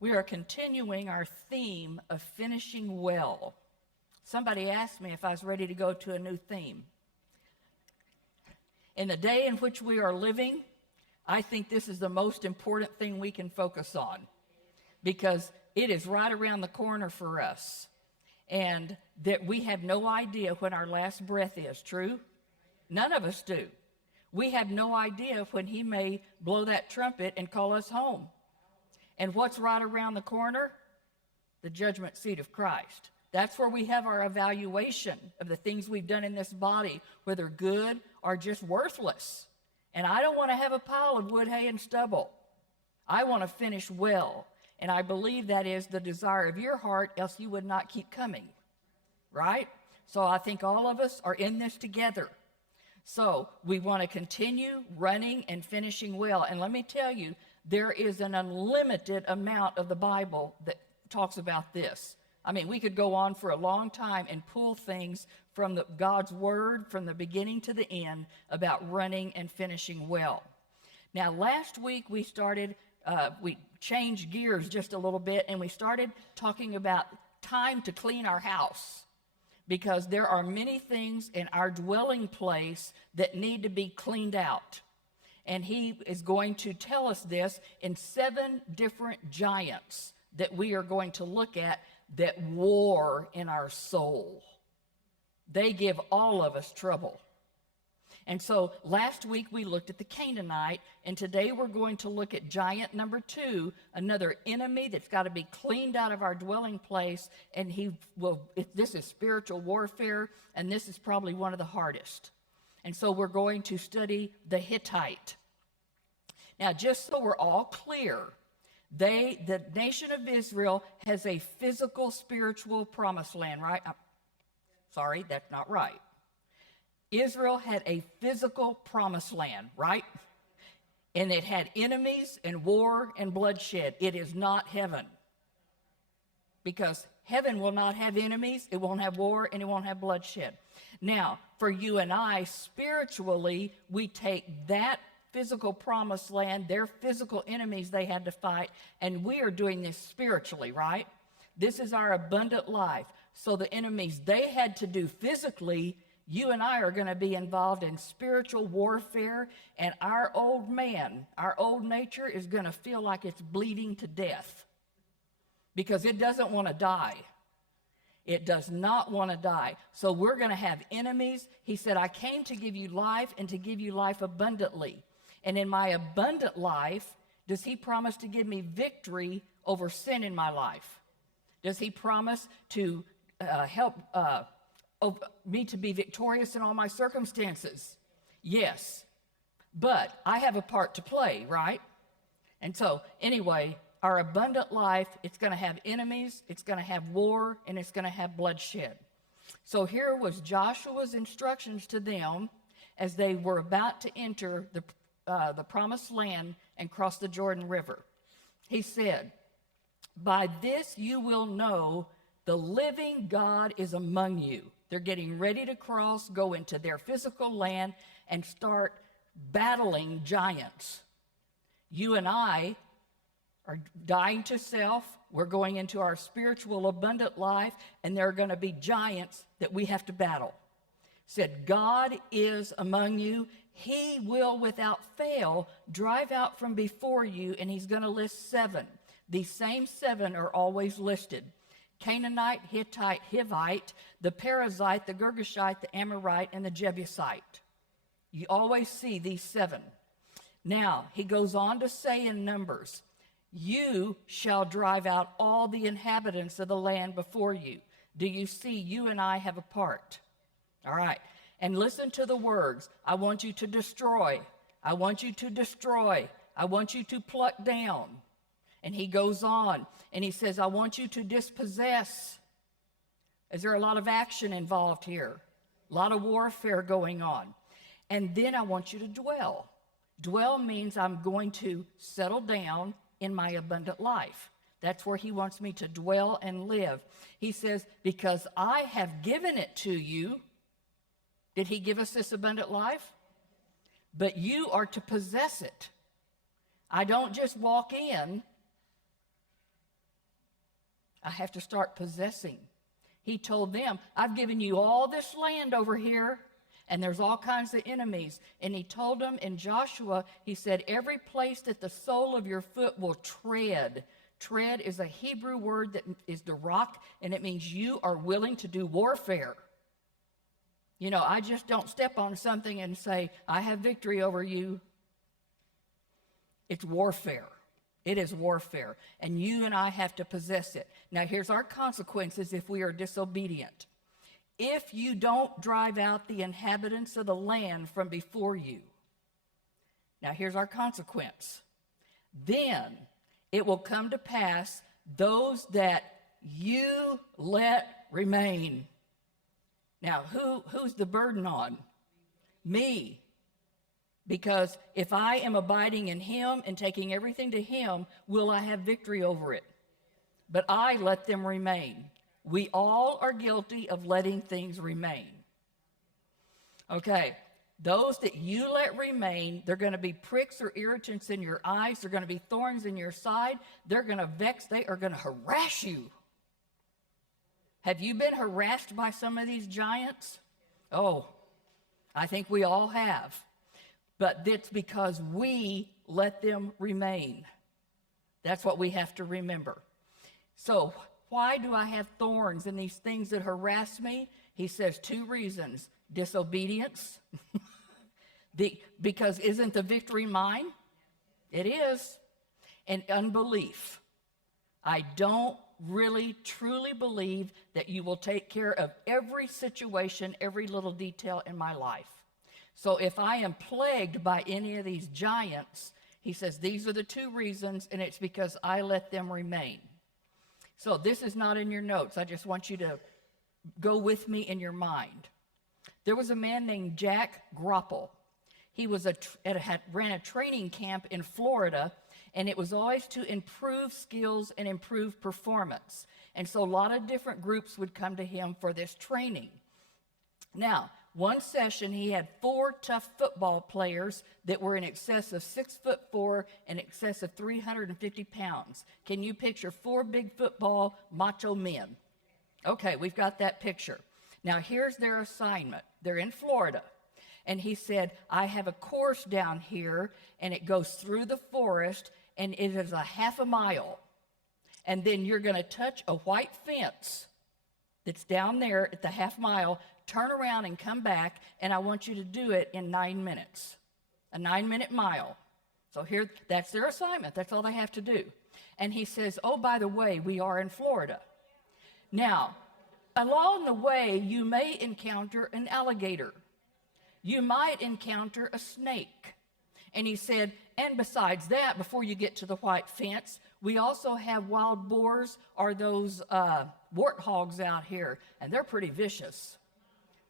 We are continuing our theme of finishing well. Somebody asked me if I was ready to go to a new theme. In the day in which we are living, I think this is the most important thing we can focus on because it is right around the corner for us. And that we have no idea when our last breath is, true? None of us do. We have no idea when he may blow that trumpet and call us home. And what's right around the corner? The judgment seat of Christ. That's where we have our evaluation of the things we've done in this body, whether good or just worthless. And I don't want to have a pile of wood, hay, and stubble. I want to finish well. And I believe that is the desire of your heart, else you would not keep coming. Right? So I think all of us are in this together. So we want to continue running and finishing well. And let me tell you, there is an unlimited amount of the Bible that talks about this. I mean, we could go on for a long time and pull things from God's Word from the beginning to the end about running and finishing well. Now, last week we changed gears just a little bit, and we started talking about time to clean our house, because there are many things in our dwelling place that need to be cleaned out. And he is going to tell us this in 7 different giants that we are going to look at that war in our soul. They give all of us trouble. And so last week we looked at the Canaanite, and today we're going to look at giant number 2, another enemy that's got to be cleaned out of our dwelling place. And this is spiritual warfare, and this is probably one of the hardest. And so we're going to study the Hittite. Now, just so we're all clear, the nation of Israel has a physical, spiritual promised land, right? Sorry, that's not right. Israel had a physical promised land, right? And it had enemies and war and bloodshed. It is not heaven. Because heaven will not have enemies, it won't have war, and it won't have bloodshed. Now, for you and I, spiritually, we take that physical promised land, their physical enemies they had to fight, and we are doing this spiritually, right? This is our abundant life. So the enemies they had to do physically, you and I are going to be involved in spiritual warfare, and our old man, our old nature is going to feel like it's bleeding to death because it doesn't want to die. It does not want to die. So we're going to have enemies. He said, I came to give you life and to give you life abundantly. And in my abundant life, does he promise to give me victory over sin in my life? Does he promise to help me to be victorious in all my circumstances? Yes. But I have a part to play, right? And so, anyway, our abundant life, it's going to have enemies, it's going to have war, and it's going to have bloodshed. So here was Joshua's instructions to them as they were about to enter the promised land and cross the Jordan River. He said, by this you will know the living God is among you. They're getting ready to cross, go into their physical land, and start battling giants. You and I are dying to self. We're going into our spiritual abundant life, and there are going to be giants that we have to battle. Said, God is among you. He will, without fail, drive out from before you, and he's going to list 7. These same 7 are always listed. Canaanite, Hittite, Hivite, the Perizzite, the Girgashite, the Amorite, and the Jebusite. You always see these 7. Now, he goes on to say in Numbers, you shall drive out all the inhabitants of the land before you. Do you see you and I have a part? All right. And listen to the words. I want you to destroy. I want you to destroy. I want you to pluck down. And he goes on and he says, I want you to dispossess. Is there a lot of action involved here? A lot of warfare going on. And then I want you to dwell. Dwell means I'm going to settle down in my abundant life. That's where he wants me to dwell and live. He says, because I have given it to you. Did he give us this abundant life? But you are to possess it. I don't just walk in I have to start possessing. He told them, I've given you all this land over here, and there's all kinds of enemies. And he told them in Joshua, he said, every place that the sole of your foot will tread. Tread is a Hebrew word that is the rock, and it means you are willing to do warfare. You know, I just don't step on something and say, I have victory over you. It's warfare. It is warfare. And you and I have to possess it. Now, here's our consequences if we are disobedient. If you don't drive out the inhabitants of the land from before you, now here's our consequence. Then it will come to pass those that you let remain. Now, who's the burden on? Me. Because if I am abiding in him and taking everything to him, will I have victory over it? But I let them remain. We all are guilty of letting things remain. Okay, those that you let remain, they're going to be pricks or irritants in your eyes. They're going to be thorns in your side. They're going to vex. They are going to harass you. Have you been harassed by some of these giants? Oh, I think we all have. But it's because we let them remain. That's what we have to remember. So why do I have thorns and these things that harass me? He says 2 reasons. Disobedience. Because isn't the victory mine? It is. And unbelief. I don't really, truly believe that you will take care of every situation, every little detail in my life. So if I am plagued by any of these giants, he says these are the 2 reasons, and it's because I let them remain. So this is not in your notes. I just want you to go with me in your mind. There was a man named Jack Groppel. He was ran a training camp in Florida, and it was always to improve skills and improve performance. And so a lot of different groups would come to him for this training. Now, one session, he had 4 tough football players that were in excess of 6'4" and excess of 350 pounds. Can you picture 4 big football macho men? Okay, we've got that picture. Now, here's their assignment. They're in Florida. And he said, I have a course down here, and it goes through the forest, and it is a half a mile. And then you're going to touch a white fence that's down there at the half mile, turn around and come back, and I want you to do it in 9 minutes. A 9-minute mile. So here, that's their assignment. That's all they have to do. And he says, oh, by the way, we are in Florida. Now, along the way, you may encounter an alligator. You might encounter a snake. And he said, and besides that, before you get to the white fence, we also have wild boars or those warthogs out here, and they're pretty vicious.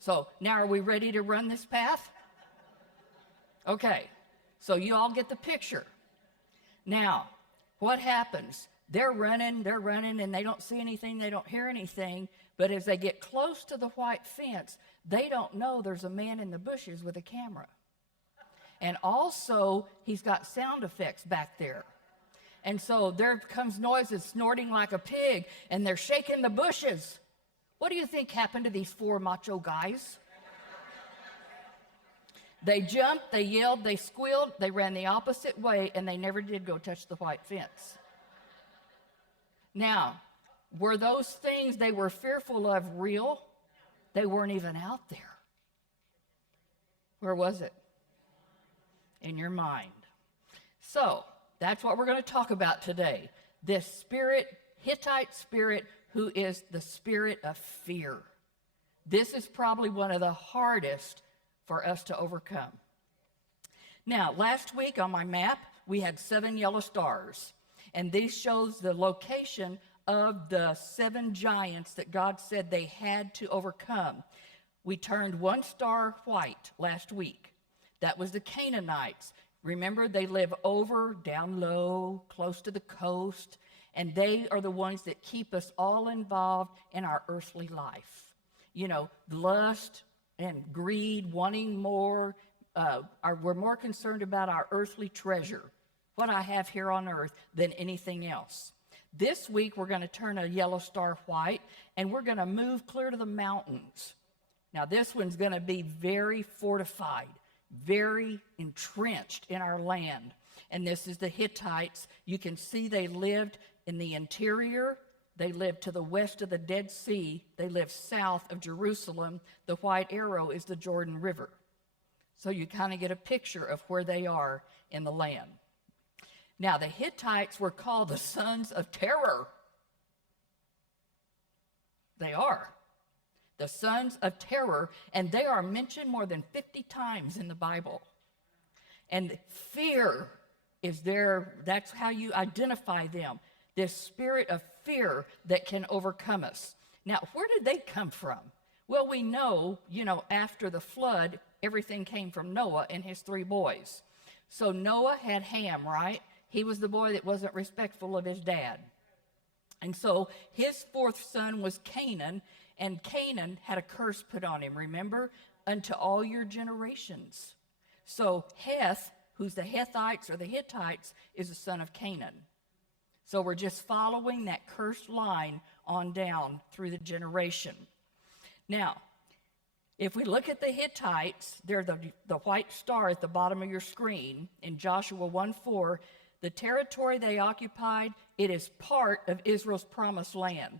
So now are we ready to run this path? Okay, so you all get the picture. Now, what happens? They're running, and they don't see anything, they don't hear anything, but as they get close to the white fence, they don't know there's a man in the bushes with a camera. And also, he's got sound effects back there. And so there comes noises, snorting like a pig, and they're shaking the bushes. What do you think happened to these 4 macho guys? They jumped, they yelled, they squealed, they ran the opposite way, and they never did go touch the white fence. Now, were those things they were fearful of real? They weren't even out there. Where was it? In your mind. So, that's what we're going to talk about today. This spirit, Hittite spirit, who is the spirit of fear. This is probably one of the hardest for us to overcome. Now, last week on my map, we had 7 yellow stars. And this shows the location of the 7 giants that God said they had to overcome. We turned 1 star white last week. That was the Canaanites. Remember, they live down low, close to the coast, and they are the ones that keep us all involved in our earthly life. You know, lust and greed, wanting more. We're more concerned about our earthly treasure, what I have here on earth, than anything else. This week, we're going to turn a yellow star white, and we're going to move clear to the mountains. Now, this one's going to be very fortified, very entrenched in our land. And this is the Hittites. You can see they lived in the interior. They lived to the west of the Dead Sea. They lived south of Jerusalem. The white arrow is the Jordan River. So you kind of get a picture of where they are in the land. Now, the Hittites were called the sons of terror. They are. The sons of terror, and they are mentioned more than 50 times in the Bible. And fear is there. That's how you identify them. This spirit of fear that can overcome us. Now, where did they come from? Well, we know, after the flood, everything came from Noah and his 3 boys. So Noah had Ham, right? He was the boy that wasn't respectful of his dad. And so his 4th son was Canaan, and Canaan had a curse put on him, remember? Unto all your generations. So Heth, who's the Hittites or the Hittites, is the son of Canaan. So we're just following that cursed line on down through the generation. Now, if we look at the Hittites, they're the white star at the bottom of your screen in Joshua 1:4. The territory they occupied, it is part of Israel's promised land.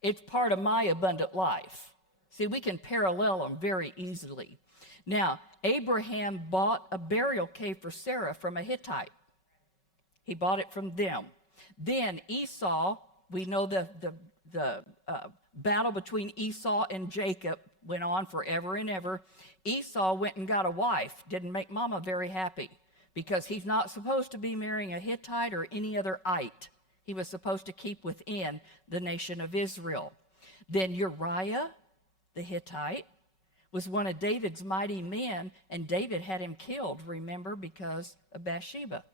It's part of my abundant life. See, we can parallel them very easily. Now, Abraham bought a burial cave for Sarah from a Hittite. He bought it from them. Then Esau, we know the battle between Esau and Jacob went on forever and ever. Esau went and got a wife. Didn't make mama very happy because he's not supposed to be marrying a Hittite or any other ite. He was supposed to keep within the nation of Israel. Then Uriah, the Hittite, was one of David's mighty men, and David had him killed, remember, because of Bathsheba.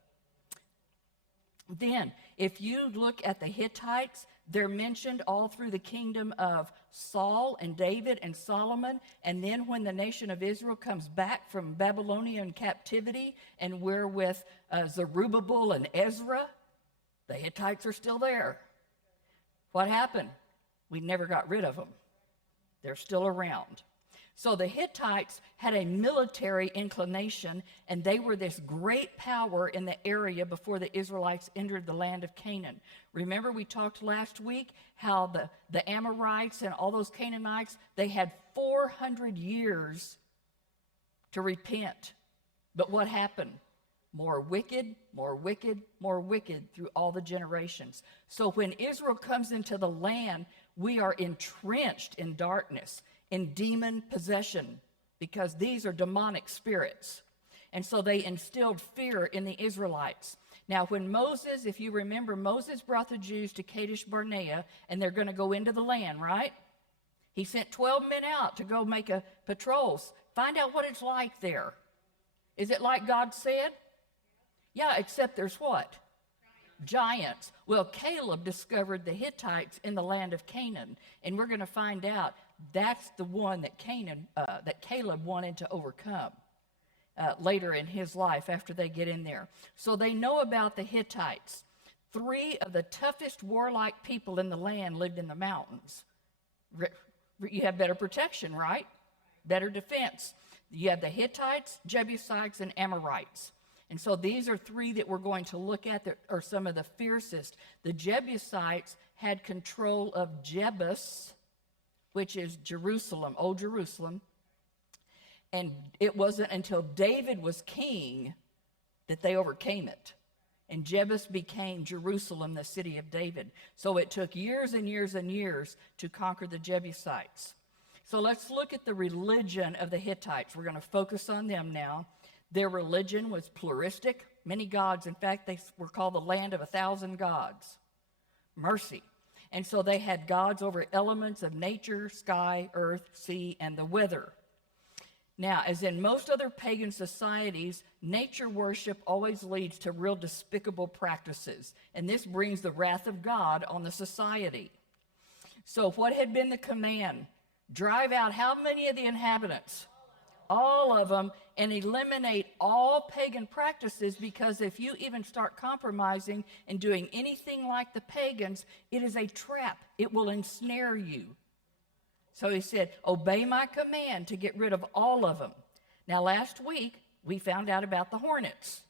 Then, if you look at the Hittites, they're mentioned all through the kingdom of Saul and David and Solomon. And then when the nation of Israel comes back from Babylonian captivity and we're with Zerubbabel and Ezra, the Hittites are still there. What happened? We never got rid of them. They're still around. So the Hittites had a military inclination, and they were this great power in the area before the Israelites entered the land of Canaan. Remember, we talked last week how the Amorites and all those Canaanites, they had 400 years to repent. But what happened? More wicked, more wicked, more wicked through all the generations. So when Israel comes into the land, we are entrenched in darkness, in demon possession, because these are demonic spirits. And so they instilled fear in the Israelites. Now, when Moses, if you remember, Moses brought the Jews to Kadesh Barnea, and they're going to go into the land, right? He sent 12 men out to go make a patrols. Find out what it's like there. Is it like God said? Yeah, except there's what? Giants. Well, Caleb discovered the Hittites in the land of Canaan, and we're going to find out that's the one that Caleb wanted to overcome later in his life after they get in there. So they know about the Hittites. 3 of the toughest warlike people in the land lived in the mountains. You have better protection, right? Better defense. You have the Hittites, Jebusites, and Amorites. And so these are 3 that we're going to look at that are some of the fiercest. The Jebusites had control of Jebus, which is Jerusalem, Old Jerusalem. And it wasn't until David was king that they overcame it. And Jebus became Jerusalem, the city of David. So it took years and years and years to conquer the Jebusites. So let's look at the religion of the Hittites. We're going to focus on them now. Their religion was pluralistic, many gods. In fact, they were called the land of 1,000 gods. Mercy. And so they had gods over elements of nature, sky, earth, sea, and the weather. Now, as in most other pagan societies, nature worship always leads to real despicable practices, and this brings the wrath of God on the society. So what had been the command? Drive out how many of the inhabitants? all of them, and eliminate all pagan practices, because if you even start compromising and doing anything like the pagans, it is a trap. It will ensnare you. So he said, obey my command to get rid of all of them. Now, last week, we found out about the hornets.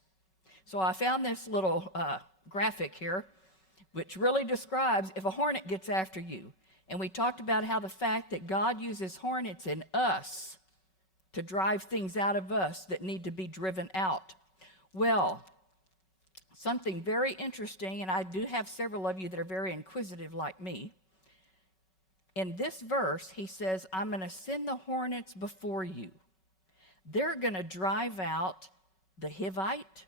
So I found this little graphic here, which really describes if a hornet gets after you. And we talked about how the fact that God uses hornets in us to drive things out of us that need to be driven out. Well, something very interesting, and I do have several of you that are very inquisitive like me. In this verse, he says, I'm going to send the hornets before you. They're going to drive out the Hivite,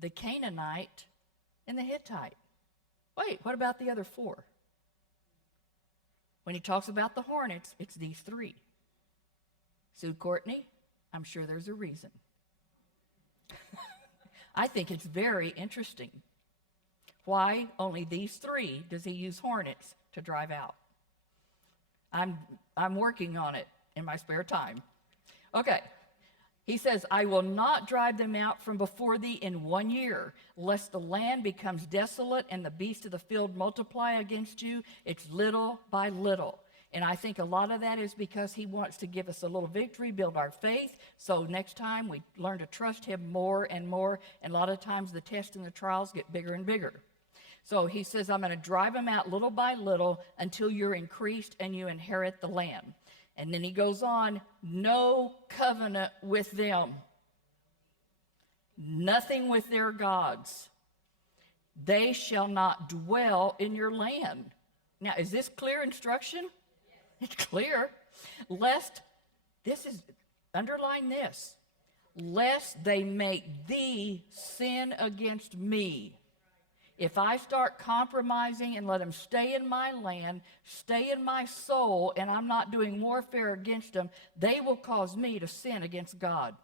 the Canaanite, and the Hittite. Wait, what about the other four? When he talks about the hornets, it's these three. Sue Courtney, I'm sure there's a reason. I think it's very interesting. Why only these three does he use hornets to drive out? I'm working on it in my spare time. Okay. He says, I will not drive them out from before thee in 1 year, lest the land becomes desolate and the beasts of the field multiply against you. It's little by little. And I think a lot of that is because he wants to give us a little victory, build our faith, so next time we learn to trust him more and more. And a lot of times the tests and the trials get bigger and bigger. So he says, I'm going to drive them out little by little until you're increased and you inherit the land. And then he goes on, no covenant with them. Nothing with their gods. They shall not dwell in your land. Now, is this clear instruction? It's clear. Underline this, lest they make thee sin against me. If I start compromising and let them stay in my land, stay in my soul, and I'm not doing warfare against them, they will cause me to sin against God.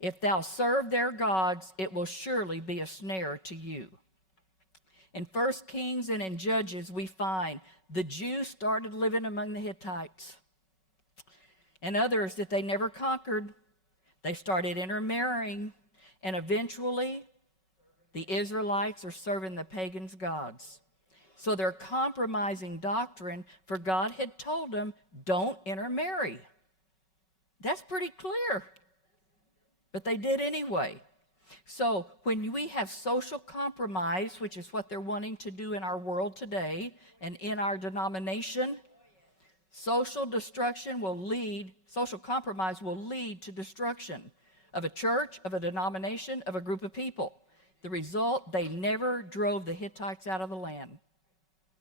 If thou serve their gods, it will surely be a snare to you. In 1 Kings and in Judges, we find the Jews started living among the Hittites and others that they never conquered. They started intermarrying, and eventually the Israelites are serving the pagans' gods. So they're compromising doctrine, for God had told them, don't intermarry. That's pretty clear. But they did anyway. So when we have social compromise, which is what they're wanting to do in our world today and in our denomination, social compromise will lead to destruction of a church, of a denomination, of a group of people. The result, they never drove the Hittites out of the land.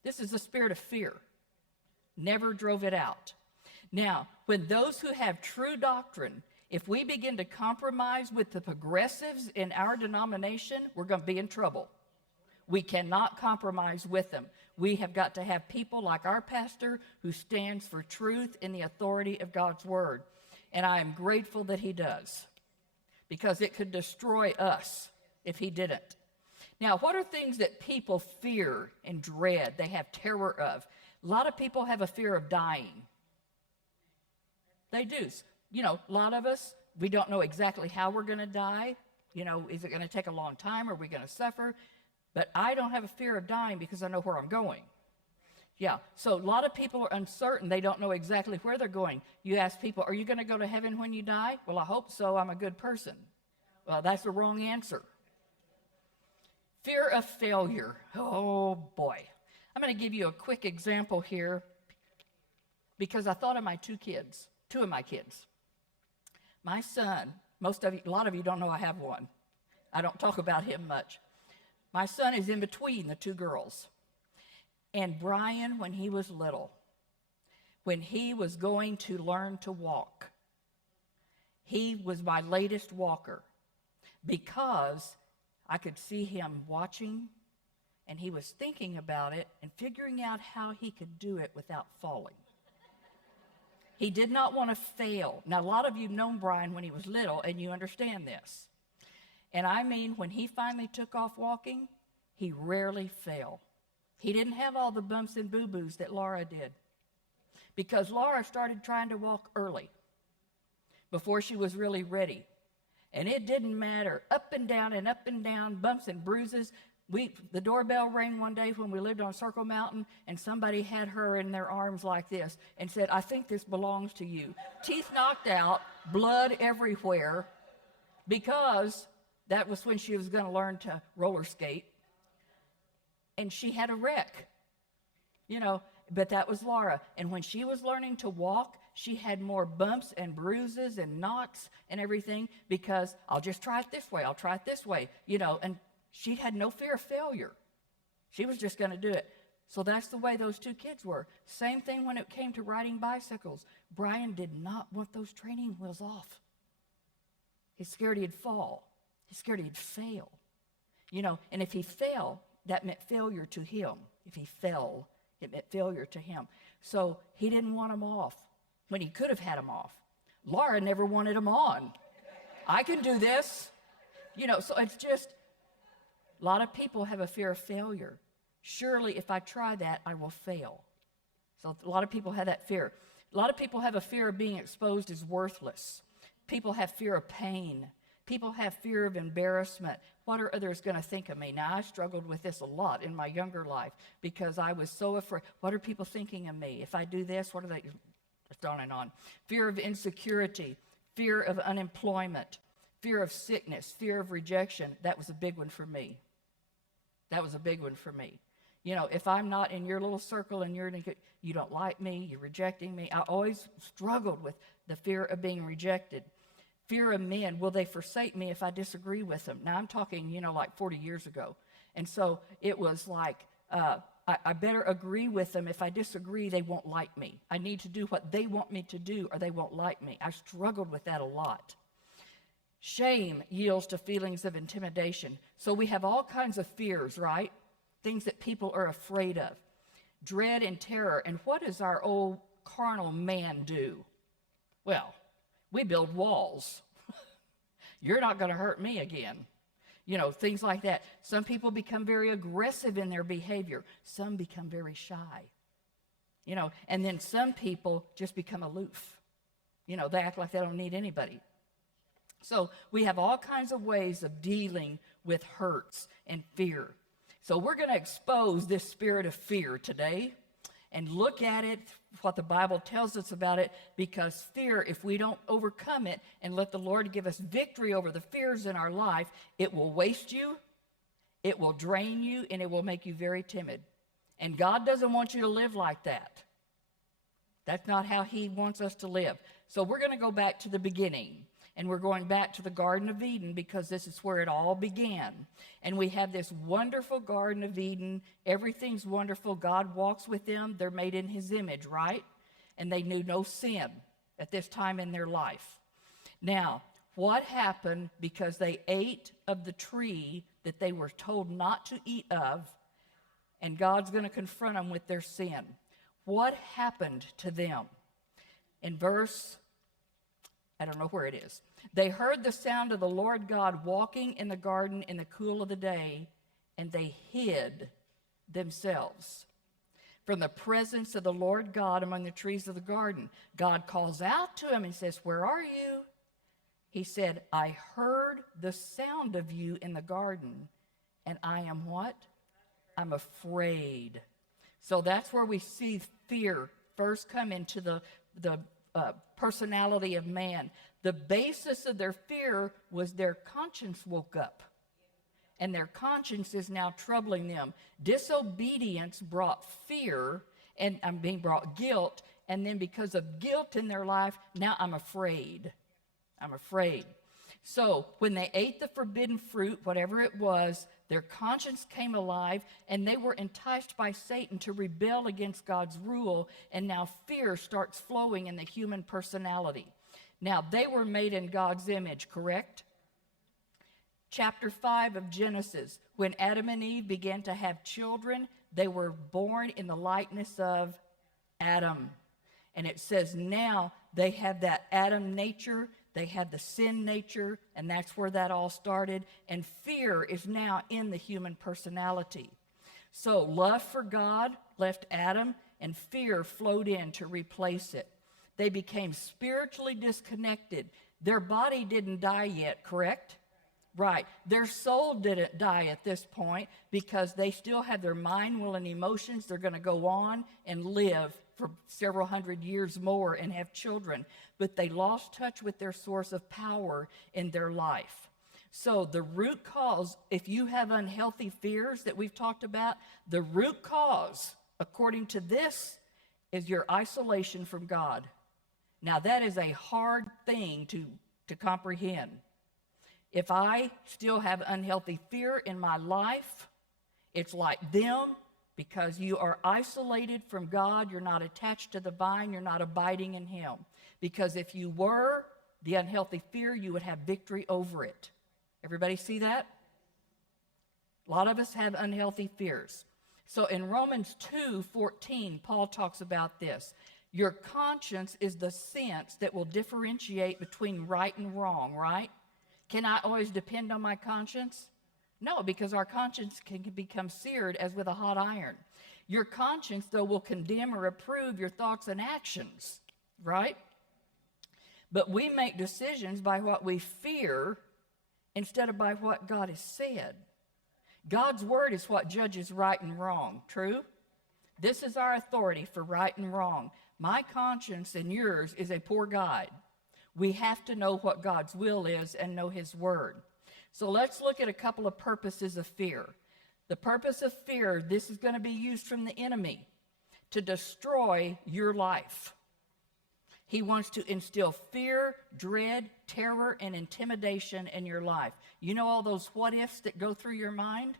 This is the spirit of fear. Never drove it out. Now, when those who have true doctrine, if we begin to compromise with the progressives in our denomination, we're going to be in trouble. We cannot compromise with them. We have got to have people like our pastor who stands for truth in the authority of God's word. And I am grateful that he does, because it could destroy us if he didn't. Now, what are things that people fear and dread, they have terror of? A lot of people have a fear of dying. They do. You know, a lot of us, we don't know exactly how we're going to die. You know, is it going to take a long time? Are we going to suffer? But I don't have a fear of dying because I know where I'm going. Yeah, so a lot of people are uncertain. They don't know exactly where they're going. You ask people, are you going to go to heaven when you die? Well, I hope so. I'm a good person. Well, that's the wrong answer. Fear of failure. Oh, boy. I'm going to give you a quick example here because I thought of my two of my kids. My son, a lot of you don't know I have one. I don't talk about him much. My son is in between the two girls. And Brian, when he was little, when he was going to learn to walk, he was my latest walker because I could see him watching, and he was thinking about it and figuring out how he could do it without falling. He did not want to fail. Now, a lot of you have known Brian when he was little, and you understand this. And I mean, when he finally took off walking, he rarely fell. He didn't have all the bumps and boo-boos that Laura did, because Laura started trying to walk early. before she was really ready. And it didn't matter. Up and down, bumps and bruises. The doorbell rang one day when we lived on Circle Mountain, and somebody had her in their arms like this and said, "I think this belongs to you." Teeth knocked out, blood everywhere, because that was when she was going to learn to roller skate. And she had a wreck, but that was Laura. And when she was learning to walk, she had more bumps and bruises and knots and everything, because I'll just try it this way, I'll try it this way, and she had no fear of failure. She was just going to do it. So that's the way those two kids were. Same thing when it came to riding bicycles. Brian did not want those training wheels off. He's scared he'd fall. He's scared he'd fail. And if he fell, that meant failure to him. If he fell, it meant failure to him. So he didn't want them off when he could have had them off. Laura never wanted them on. I can do this. So it's just, a lot of people have a fear of failure. Surely if I try that, I will fail. So a lot of people have that fear. A lot of people have a fear of being exposed as worthless. People have fear of pain. People have fear of embarrassment. What are others going to think of me? Now, I struggled with this a lot in my younger life because I was so afraid. What are people thinking of me? If I do this, what are they? On and on. Fear of insecurity, fear of unemployment, fear of sickness, fear of rejection. That was a big one for me. If I'm not in your little circle and you don't like me, you're rejecting me. I always struggled with the fear of being rejected. Fear of men. Will they forsake me if I disagree with them? Now, I'm talking, like 40 years ago. And so it was like, I better agree with them. If I disagree, they won't like me. I need to do what they want me to do or they won't like me. I struggled with that a lot. Shame yields to feelings of intimidation. So we have all kinds of fears, right? Things that people are afraid of. Dread and terror. And what does our old carnal man do? Well, we build walls. You're not going to hurt me again. Things like that. Some people become very aggressive in their behavior. Some become very shy. And then some people just become aloof. They act like they don't need anybody. So we have all kinds of ways of dealing with hurts and fear. So we're going to expose this spirit of fear today and look at it, what the Bible tells us about it, because fear, if we don't overcome it and let the Lord give us victory over the fears in our life, it will waste you, it will drain you, and it will make you very timid. And God doesn't want you to live like that. That's not how He wants us to live. So we're going to go back to the beginning. And we're going back to the Garden of Eden because this is where it all began. And we have this wonderful Garden of Eden. Everything's wonderful. God walks with them. They're made in His image, right? And they knew no sin at this time in their life. Now, what happened because they ate of the tree that they were told not to eat of, and God's going to confront them with their sin? What happened to them? In verse, I don't know where it is. They heard the sound of the Lord God walking in the garden in the cool of the day, and they hid themselves from the presence of the Lord God among the trees of the garden. God calls out to him and says, "Where are you?" He said, "I heard the sound of you in the garden, and I am what? I'm afraid." So that's where we see fear first come into the personality of man. The basis of their fear was their conscience woke up. And their conscience is now troubling them. Disobedience brought fear, and brought guilt. And then because of guilt in their life, now I'm afraid. I'm afraid. So when they ate the forbidden fruit, whatever it was, their conscience came alive, and they were enticed by Satan to rebel against God's rule, and now fear starts flowing in the human personality. Now, they were made in God's image, correct? Chapter 5 of Genesis, when Adam and Eve began to have children, they were born in the likeness of Adam. And it says now they have that Adam nature. They had the sin nature, and that's where that all started. And fear is now in the human personality. So love for God left Adam, and fear flowed in to replace it. They became spiritually disconnected. Their body didn't die yet, correct? Right. Their soul didn't die at this point because they still have their mind, will, and emotions. They're going to go on and live for several hundred years more and have children. But they lost touch with their source of power in their life. So the root cause, if you have unhealthy fears that we've talked about, the root cause, according to this, is your isolation from God. Now, that is a hard thing to comprehend. If I still have unhealthy fear in my life, it's like them, because you are isolated from God. You're not attached to the vine. You're not abiding in Him. Because if you were, the unhealthy fear, you would have victory over it. Everybody see that? A lot of us have unhealthy fears. So in Romans 2:14, Paul talks about this. Your conscience is the sense that will differentiate between right and wrong, right? Can I always depend on my conscience? No, because our conscience can become seared as with a hot iron. Your conscience, though, will condemn or approve your thoughts and actions, right? But we make decisions by what we fear instead of by what God has said. God's word is what judges right and wrong, true? This is our authority for right and wrong. My conscience and yours is a poor guide. We have to know what God's will is and know His word. So let's look at a couple of purposes of fear. The purpose of fear, this is going to be used from the enemy to destroy your life. He wants to instill fear, dread, terror, and intimidation in your life. You know all those what ifs that go through your mind?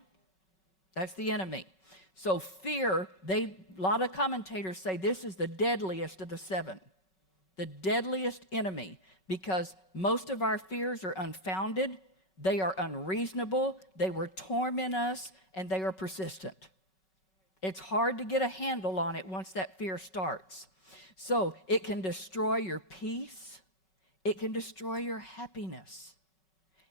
That's the enemy. So fear, a lot of commentators say this is the deadliest of the seven. The deadliest enemy, because most of our fears are unfounded, they are unreasonable, they will torment us, and they are persistent. It's hard to get a handle on it once that fear starts. So it can destroy your peace, it can destroy your happiness,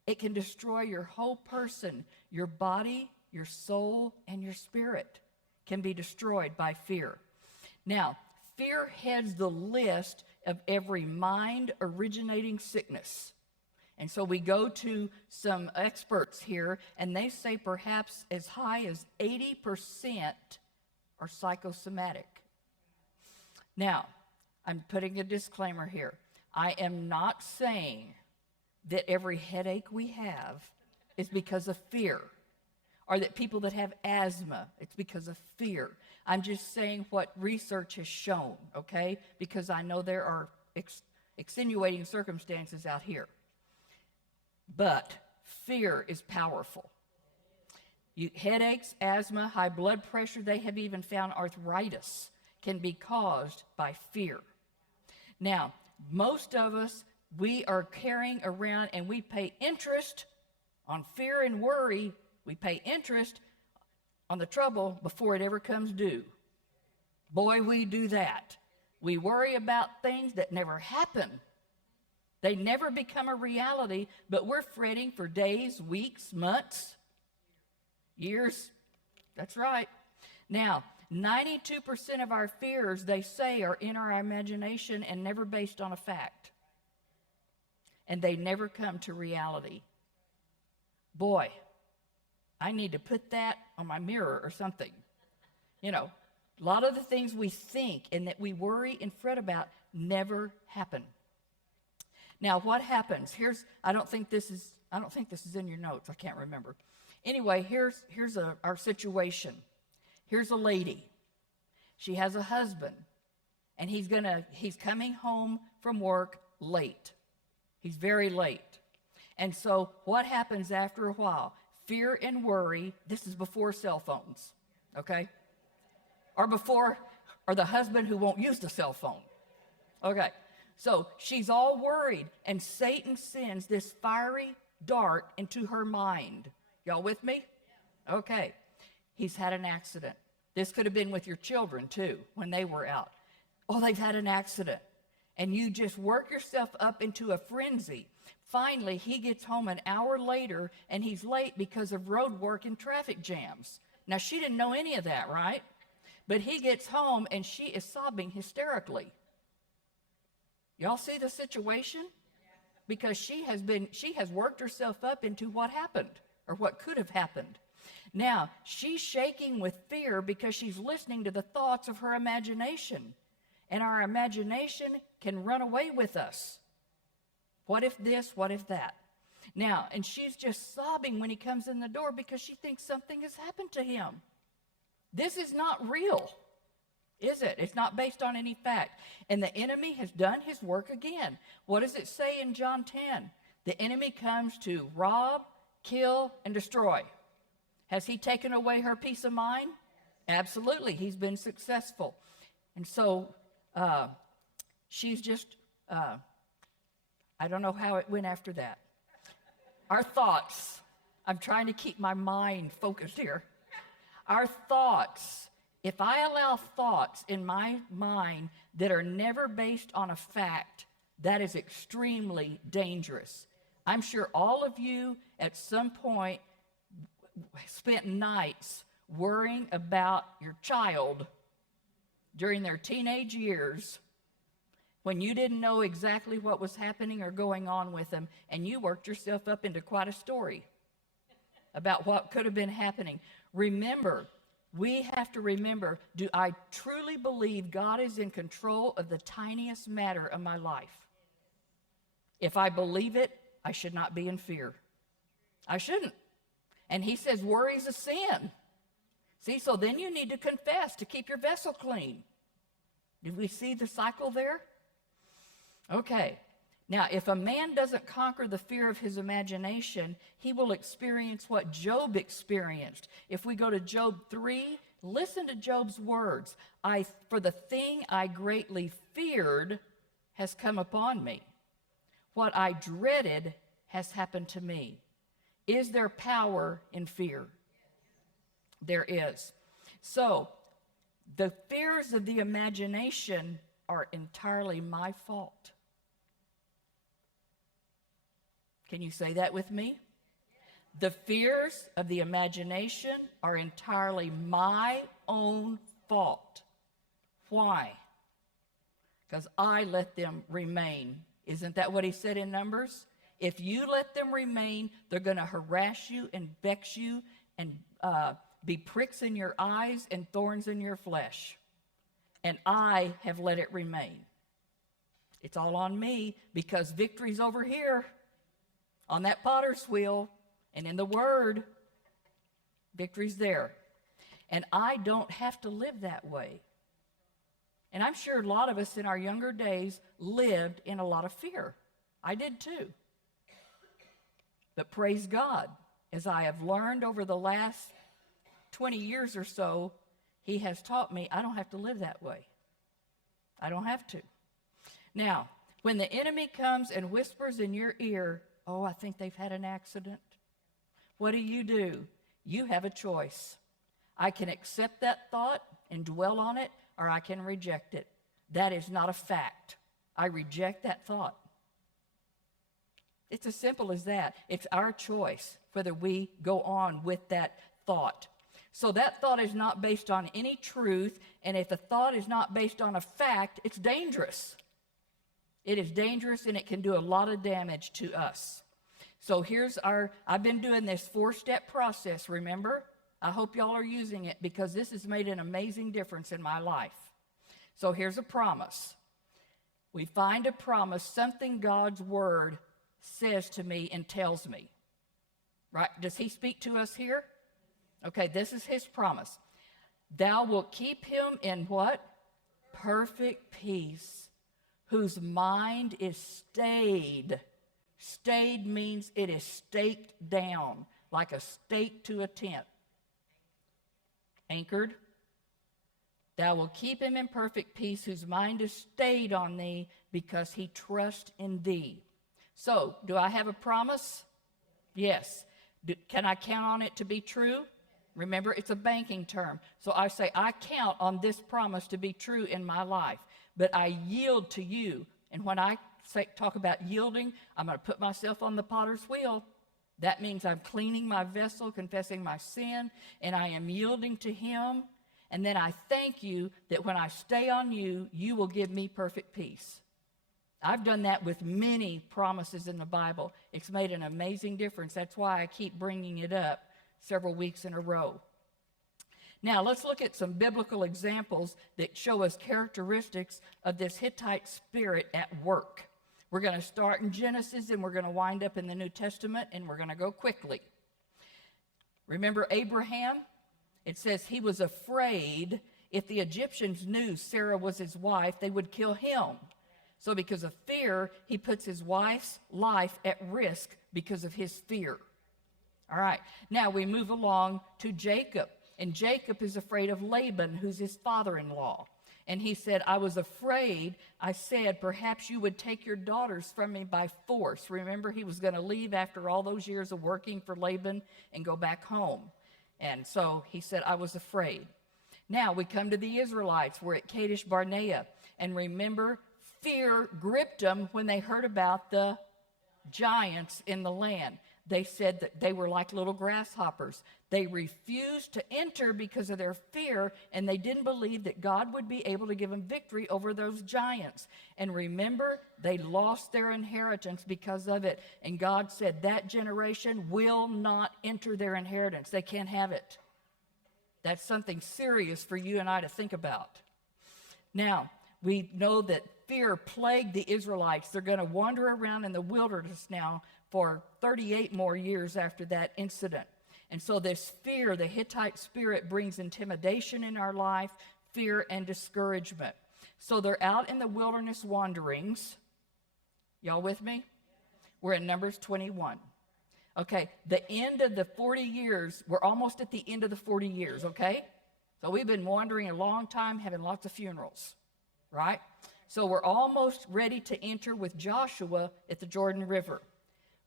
it can destroy your whole person, your body, your soul, and your spirit can be destroyed by fear. Now, fear heads the list of every mind-originating sickness. And so we go to some experts here, and they say perhaps as high as 80% are psychosomatic. Now, I'm putting a disclaimer here. I am not saying that every headache we have is because of fear, or that people that have asthma, it's because of fear. I'm just saying what research has shown, okay? Because I know there are extenuating circumstances out here. But fear is powerful. Headaches, asthma, high blood pressure, they have even found arthritis can be caused by fear. Now, most of us, we are carrying around and we pay interest on fear and worry. We pay interest on the trouble before it ever comes due. Boy, we do that. We worry about things that never happen. They never become a reality, but we're fretting for days, weeks, months, years. That's right. Now, 92% of our fears, they say, are in our imagination and never based on a fact. And they never come to reality. Boy, I need to put that on my mirror or something. You know, a lot of the things we think and that we worry and fret about never happen. Now, what happens? I don't think this is in your notes. I can't remember. Anyway, here's our situation. Here's a lady. She has a husband, and he's coming home from work late. He's very late. And so what happens after a while? Fear and worry. This is before cell phones, okay? Or the husband who won't use the cell phone. Okay, so she's all worried, and Satan sends this fiery dart into her mind. Y'all with me? Okay, he's had an accident. This could have been with your children too, when they were out. Oh, they've had an accident. And you just work yourself up into a frenzy. Finally, he gets home an hour later, and he's late because of road work and traffic jams. Now, she didn't know any of that, right? But he gets home, and she is sobbing hysterically. Y'all see the situation? Because she has worked herself up into what happened or what could have happened. Now, she's shaking with fear because she's listening to the thoughts of her imagination. And our imagination can run away with us. What if this? What if that? Now, and she's just sobbing when he comes in the door because she thinks something has happened to him. This is not real, is it? It's not based on any fact. And the enemy has done his work again. What does it say in John 10? The enemy comes to rob, kill, and destroy. Has he taken away her peace of mind? Absolutely. He's been successful. And so she's just, I don't know how it went after that. Our thoughts. I'm trying to keep my mind focused here. Our thoughts. If I allow thoughts in my mind that are never based on a fact, that is extremely dangerous. I'm sure all of you at some point spent nights worrying about your child during their teenage years when you didn't know exactly what was happening or going on with them, and you worked yourself up into quite a story about what could have been happening. Remember, we have to remember, do I truly believe God is in control of the tiniest matter of my life? If I believe it, I should not be in fear. I shouldn't. And he says worry's a sin. See, so then you need to confess to keep your vessel clean. Did we see the cycle there? Okay. Now, if a man doesn't conquer the fear of his imagination, he will experience what Job experienced. If we go to Job 3, listen to Job's words. For the thing I greatly feared has come upon me. What I dreaded has happened to me. Is there power in fear? There is. So, the fears of the imagination are entirely my fault. Can you say that with me? The fears of the imagination are entirely my own fault. Why? Because I let them remain. Isn't that what he said in Numbers? If you let them remain, they're going to harass you and vex you and be pricks in your eyes and thorns in your flesh. And I have let it remain. It's all on me because victory's over here on that potter's wheel and in the Word. Victory's there. And I don't have to live that way. And I'm sure a lot of us in our younger days lived in a lot of fear. I did too. But praise God, as I have learned over the last 20 years or so, he has taught me I don't have to live that way. I don't have to. Now, when the enemy comes and whispers in your ear, oh, I think they've had an accident, what do? You have a choice. I can accept that thought and dwell on it, or I can reject it. That is not a fact. I reject that thought. It's as simple as that. It's our choice whether we go on with that thought. So that thought is not based on any truth, and if a thought is not based on a fact, it's dangerous. It is dangerous, and it can do a lot of damage to us. So I've been doing this 4-step process, remember? I hope y'all are using it because this has made an amazing difference in my life. So here's a promise. We find a promise, something God's Word says to me and tells me. Right? Does he speak to us here? Okay, this is his promise. Thou wilt keep him in what? Perfect peace, whose mind is stayed. Stayed means it is staked down, like a stake to a tent. Anchored. Thou wilt keep him in perfect peace, whose mind is stayed on thee, because he trusts in thee. So, do I have a promise? Yes. Can I count on it to be true? Remember, it's a banking term. So I say, I count on this promise to be true in my life, but I yield to you. And when I talk about yielding, I'm going to put myself on the potter's wheel. That means I'm cleaning my vessel, confessing my sin, and I am yielding to him. And then I thank you that when I stay on you, you will give me perfect peace. I've done that with many promises in the Bible. It's made an amazing difference. That's why I keep bringing it up several weeks in a row. Now, let's look at some biblical examples that show us characteristics of this Hittite spirit at work. We're going to start in Genesis, and we're going to wind up in the New Testament, and we're going to go quickly. Remember Abraham? It says he was afraid if the Egyptians knew Sarah was his wife, they would kill him. So because of fear, he puts his wife's life at risk because of his fear. All right, now we move along to Jacob. And Jacob is afraid of Laban, who's his father-in-law. And he said, I was afraid. I said, perhaps you would take your daughters from me by force. Remember, he was going to leave after all those years of working for Laban and go back home. And so he said, I was afraid. Now we come to the Israelites. We're at Kadesh Barnea. And remember, fear gripped them when they heard about the giants in the land. They said that they were like little grasshoppers. They refused to enter because of their fear, and they didn't believe that God would be able to give them victory over those giants. And remember, they lost their inheritance because of it. And God said that generation will not enter their inheritance. They can't have it. That's something serious for you and I to think about. Now, we know that fear plagued the Israelites. They're going to wander around in the wilderness now for 38 more years after that incident. And so this fear, the Hittite spirit, brings intimidation in our life, fear and discouragement. So they're out in the wilderness wanderings. Y'all with me? We're in Numbers 21. Okay, the end of the 40 years, we're almost at the end of the 40 years, okay? So we've been wandering a long time, having lots of funerals, right? So we're almost ready to enter with Joshua at the Jordan River.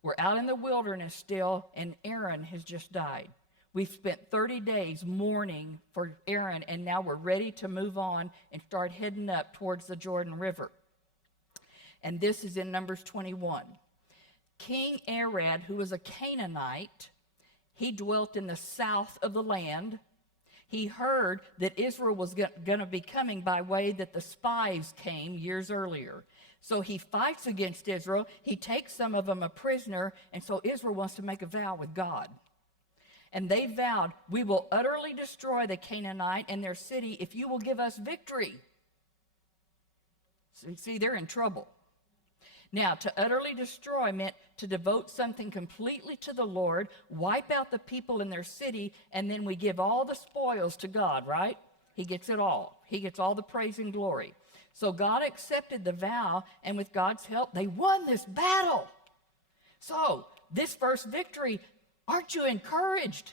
We're out in the wilderness still, and Aaron has just died. We've spent 30 days mourning for Aaron, and now we're ready to move on and start heading up towards the Jordan River. And this is in Numbers 21. King Arrad, who was a Canaanite, he dwelt in the south of the land. He heard that Israel was going to be coming by way that the spies came years earlier. So he fights against Israel. He takes some of them a prisoner, and so Israel wants to make a vow with God. And they vowed, we will utterly destroy the Canaanite and their city if you will give us victory. So, see, they're in trouble. Now, to utterly destroy meant to devote something completely to the Lord, wipe out the people in their city, and then we give all the spoils to God, right? He gets it all. He gets all the praise and glory. So God accepted the vow, and with God's help, they won this battle. So, this first victory, aren't you encouraged?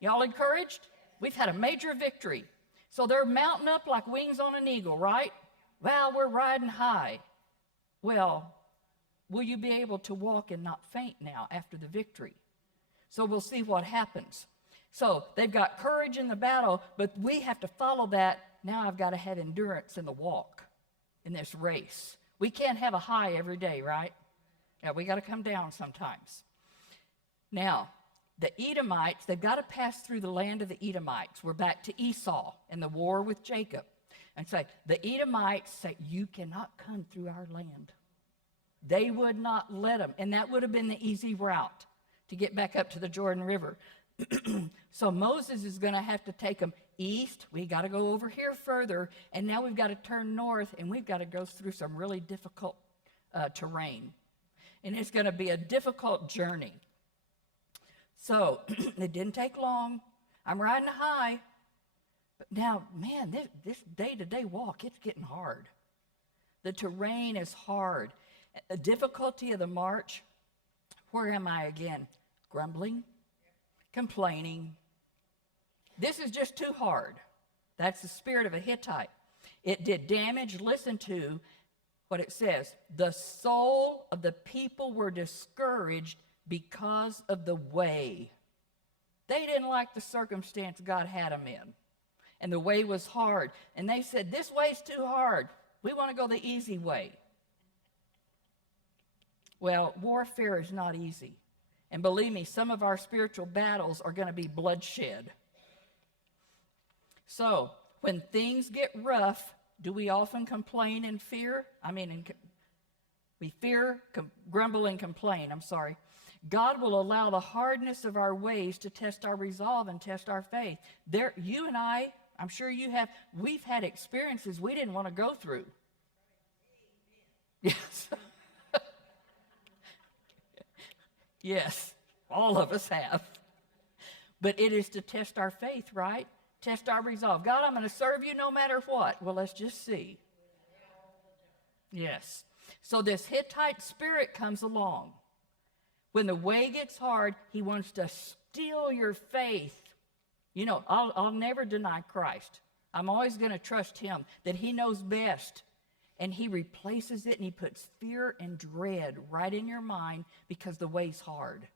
Y'all encouraged? We've had a major victory. So they're mounting up like wings on an eagle, right? Well, we're riding high. Well, will you be able to walk and not faint now after the victory? So we'll see what happens. So they've got courage in the battle, but we have to follow that. Now I've got to have endurance in the walk, in this race. We can't have a high every day, right? Yeah, we got to come down sometimes. Now, the Edomites, they've got to pass through the land of the Edomites. We're back to Esau and the war with Jacob. And say, the Edomites say, you cannot come through our land. They would not let them. And that would have been the easy route to get back up to the Jordan River. So Moses is going to have to take them east. We got to go over here further. And now we've got to turn north, and we've got to go through some really difficult terrain. And it's going to be a difficult journey. So it didn't take long. I'm riding high. But now, man, this day-to-day walk, it's getting hard. The terrain is hard. The difficulty of the march, where am I again? Grumbling, complaining. This is just too hard. That's the spirit of a Hittite. It did damage. Listen to what it says. The soul of the people were discouraged because of the way. They didn't like the circumstance God had them in. And the way was hard. And they said, this way's too hard. We want to go the easy way. Well, warfare is not easy. And believe me, some of our spiritual battles are going to be bloodshed. So, when things get rough, do we often complain and fear? We fear, grumble, and complain. God will allow the hardness of our ways to test our resolve and test our faith. You and I'm sure you have, we've had experiences we didn't want to go through. Yes. Yes, all of us have. But it is to test our faith, right? Test our resolve. God, I'm going to serve you no matter what. Well, let's just see. Yes. So this Hittite spirit comes along. When the way gets hard, he wants to steal your faith. You know, I'll never deny Christ. I'm always going to trust him, that he knows best. And he replaces it and he puts fear and dread right in your mind because the way's hard.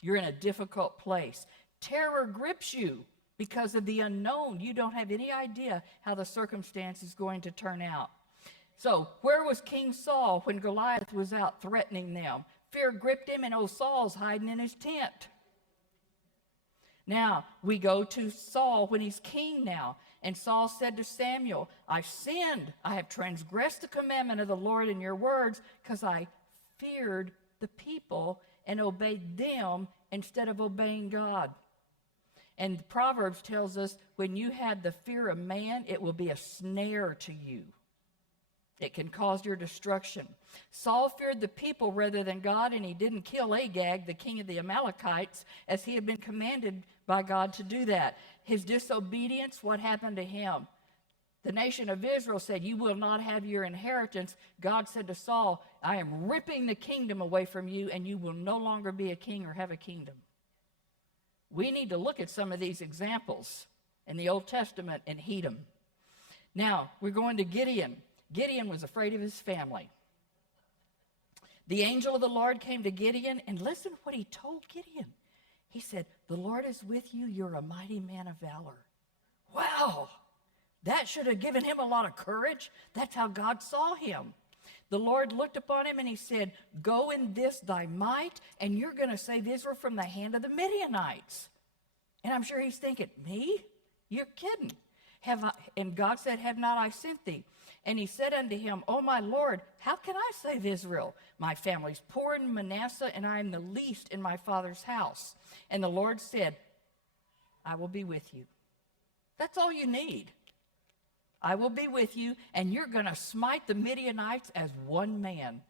You're in a difficult place. Terror grips you because of the unknown. You don't have any idea how the circumstance is going to turn out. So where was King Saul when Goliath was out threatening them? Fear gripped him and old Saul's hiding in his tent. Now we go to Saul when he's king now. And Saul said to Samuel, I've sinned. I have transgressed the commandment of the Lord in your words because I feared the people and obeyed them instead of obeying God. And Proverbs tells us when you have the fear of man, it will be a snare to you. It can cause your destruction. Saul feared the people rather than God, and he didn't kill Agag, the king of the Amalekites, as he had been commanded by God to do that. His disobedience, what happened to him? The nation of Israel said, you will not have your inheritance. God said to Saul, I am ripping the kingdom away from you, and you will no longer be a king or have a kingdom. We need to look at some of these examples in the Old Testament and heed them. Now, we're going to Gideon. Gideon was afraid of his family. The angel of the Lord came to Gideon, and listen what he told Gideon. He said, the Lord is with you. You're a mighty man of valor. Wow, that should have given him a lot of courage. That's how God saw him. The Lord looked upon him and he said, go in this thy might, and you're going to save Israel from the hand of the Midianites. And I'm sure he's thinking, me? You're kidding. And God said, have not I sent thee? And he said unto him, O my Lord, how can I save Israel? My family's poor in Manasseh, and I am the least in my father's house. And the Lord said, I will be with you. That's all you need. I will be with you, and you're going to smite the Midianites as one man.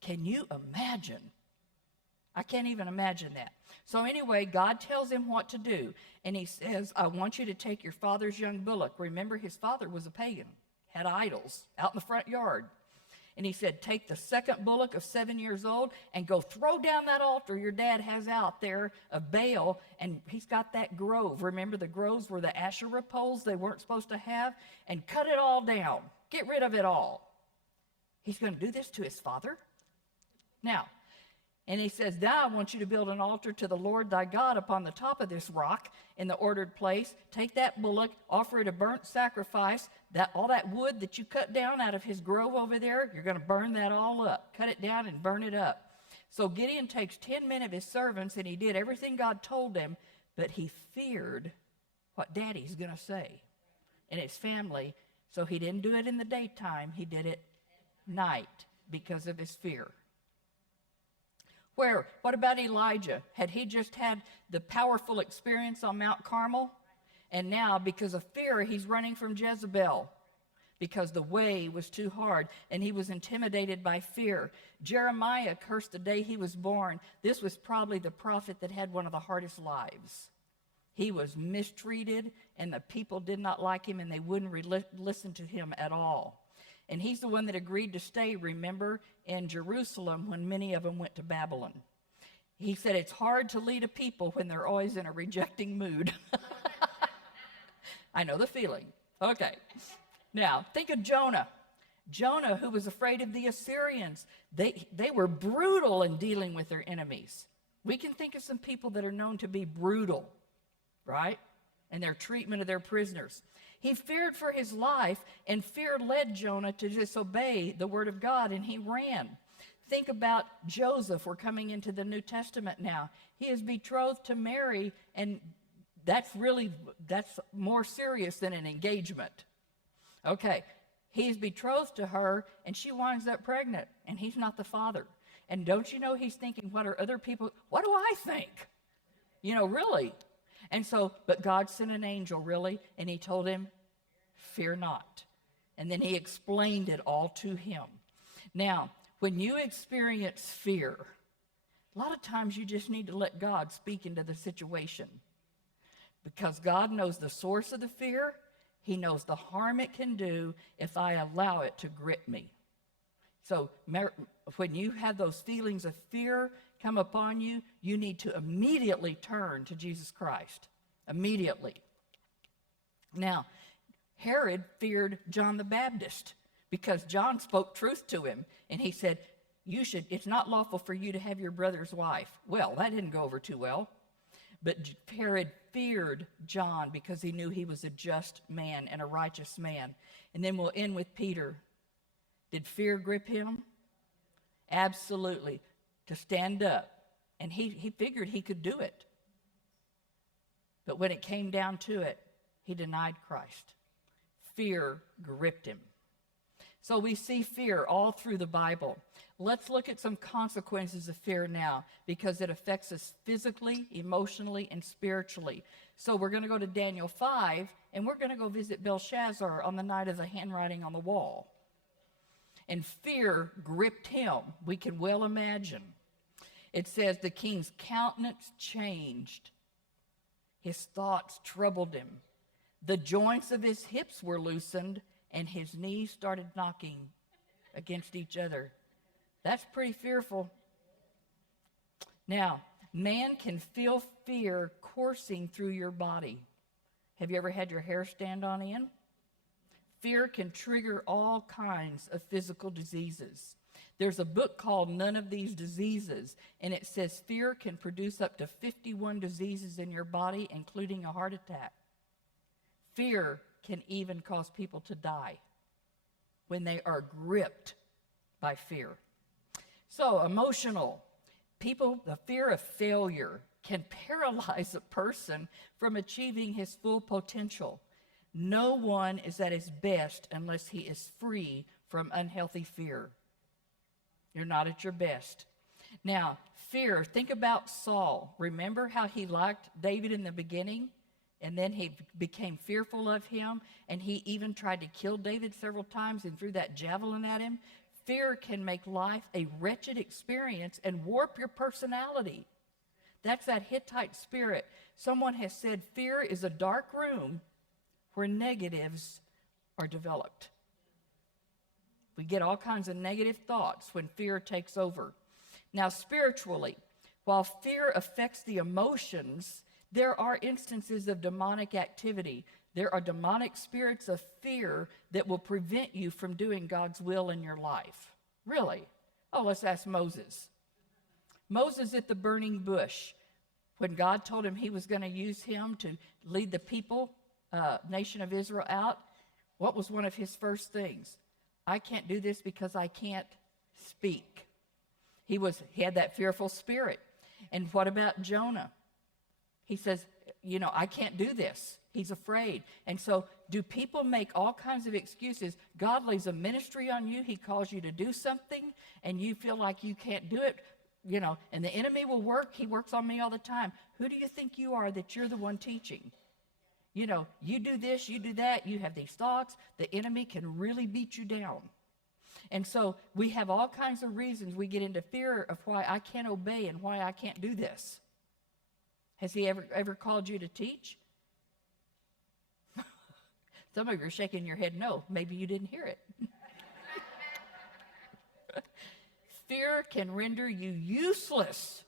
Can you imagine? I can't even imagine that. So anyway, God tells him what to do. And he says, I want you to take your father's young bullock. Remember, his father was a pagan, had idols out in the front yard. And he said, take the second bullock of 7 years old and go throw down that altar your dad has out there of Baal. And he's got that grove. Remember, the groves were the Asherah poles they weren't supposed to have. And cut it all down. Get rid of it all. He's going to do this to his father? Now, and he says, now I want you to build an altar to the Lord thy God upon the top of this rock in the ordered place. Take that bullock, offer it a burnt sacrifice. All that wood that you cut down out of his grove over there, you're going to burn that all up. Cut it down and burn it up. So Gideon takes 10 men of his servants, and he did everything God told him, but he feared what Daddy's going to say and his family. So he didn't do it in the daytime. He did it night because of his fear. What about Elijah? Had he just had the powerful experience on Mount Carmel? And now, because of fear, he's running from Jezebel because the way was too hard and he was intimidated by fear. Jeremiah cursed the day he was born. This was probably the prophet that had one of the hardest lives. He was mistreated and the people did not like him and they wouldn't listen to him at all. And he's the one that agreed to stay, remember, in Jerusalem when many of them went to Babylon. He said it's hard to lead a people when they're always in a rejecting mood. I know the feeling. Okay. Now, think of Jonah. Jonah, who was afraid of the Assyrians. They were brutal in dealing with their enemies. We can think of some people that are known to be brutal, right? In their treatment of their prisoners. He feared for his life, and fear led Jonah to disobey the word of God, and he ran. Think about Joseph. We're coming into the New Testament now. He is betrothed to Mary, and that's more serious than an engagement. Okay, he's betrothed to her, and she winds up pregnant, and he's not the father. And don't you know he's thinking, what do I think? Really. And so, but God sent an angel, really, and he told him, fear not. And then he explained it all to him. Now, when you experience fear, a lot of times you just need to let God speak into the situation. Because God knows the source of the fear. He knows the harm it can do if I allow it to grip me. So when you have those feelings of fear come upon you, you need to immediately turn to Jesus Christ. Immediately. Now, Herod feared John the Baptist because John spoke truth to him. And he said, it's not lawful for you to have your brother's wife. Well, that didn't go over too well. But Herod feared John because he knew he was a just man and a righteous man. And then we'll end with Peter. Did fear grip him? Absolutely. To stand up. And he figured he could do it. But when it came down to it, he denied Christ. Fear gripped him. So we see fear all through the Bible. Let's look at some consequences of fear now, because it affects us physically, emotionally, and spiritually. So we're going to go to Daniel 5, and we're going to go visit Belshazzar on the night of the handwriting on the wall. And fear gripped him. We can well imagine. It says the king's countenance changed. His thoughts troubled him. The joints of his hips were loosened, and his knees started knocking against each other. That's pretty fearful. Now, man can feel fear coursing through your body. Have you ever had your hair stand on end? Fear can trigger all kinds of physical diseases. There's a book called None of These Diseases, and it says fear can produce up to 51 diseases in your body, including a heart attack. Fear can even cause people to die when they are gripped by fear. So, emotional. The fear of failure can paralyze a person from achieving his full potential. No one is at his best unless he is free from unhealthy fear. You're not at your best. Now, fear, think about Saul. Remember how he liked David in the beginning? And then he became fearful of him, and he even tried to kill David several times and threw that javelin at him. Fear can make life a wretched experience and warp your personality. That's that Hittite spirit. Someone has said fear is a dark room where negatives are developed. We get all kinds of negative thoughts when fear takes over. Now, spiritually, while fear affects the emotions, there are instances of demonic activity. There are demonic spirits of fear that will prevent you from doing God's will in your life. Really? Oh, let's ask Moses. Moses at the burning bush, when God told him he was going to use him to lead the people, nation of Israel out, what was one of his first things? I can't do this because I can't speak. He had that fearful spirit. And what about Jonah? He says, I can't do this. He's afraid. And so do people make all kinds of excuses? God lays a ministry on you. He calls you to do something, and you feel like you can't do it, and the enemy will work. He works on me all the time. Who do you think you are that you're the one teaching? You do this, you do that, you have these thoughts. The enemy can really beat you down. And so we have all kinds of reasons we get into fear of why I can't obey and why I can't do this. Has he ever called you to teach? Some of you are shaking your head no. Maybe you didn't hear it. Fear can render you useless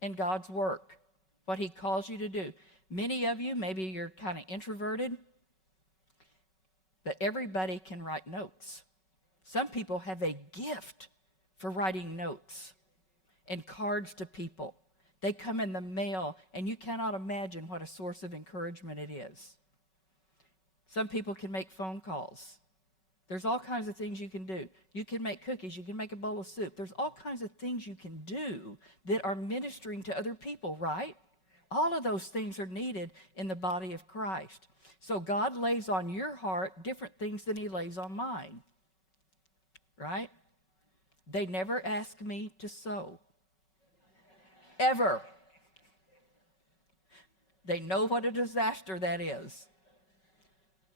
in God's work, what he calls you to do. Many of you, maybe you're kind of introverted, but everybody can write notes. Some people have a gift for writing notes and cards to people. They come in the mail, and you cannot imagine what a source of encouragement it is. Some people can make phone calls. There's all kinds of things you can do. You can make cookies. You can make a bowl of soup. There's all kinds of things you can do that are ministering to other people, right? All of those things are needed in the body of Christ. So God lays on your heart different things than he lays on mine. Right? They never ask me to sow. Ever. They know what a disaster that is.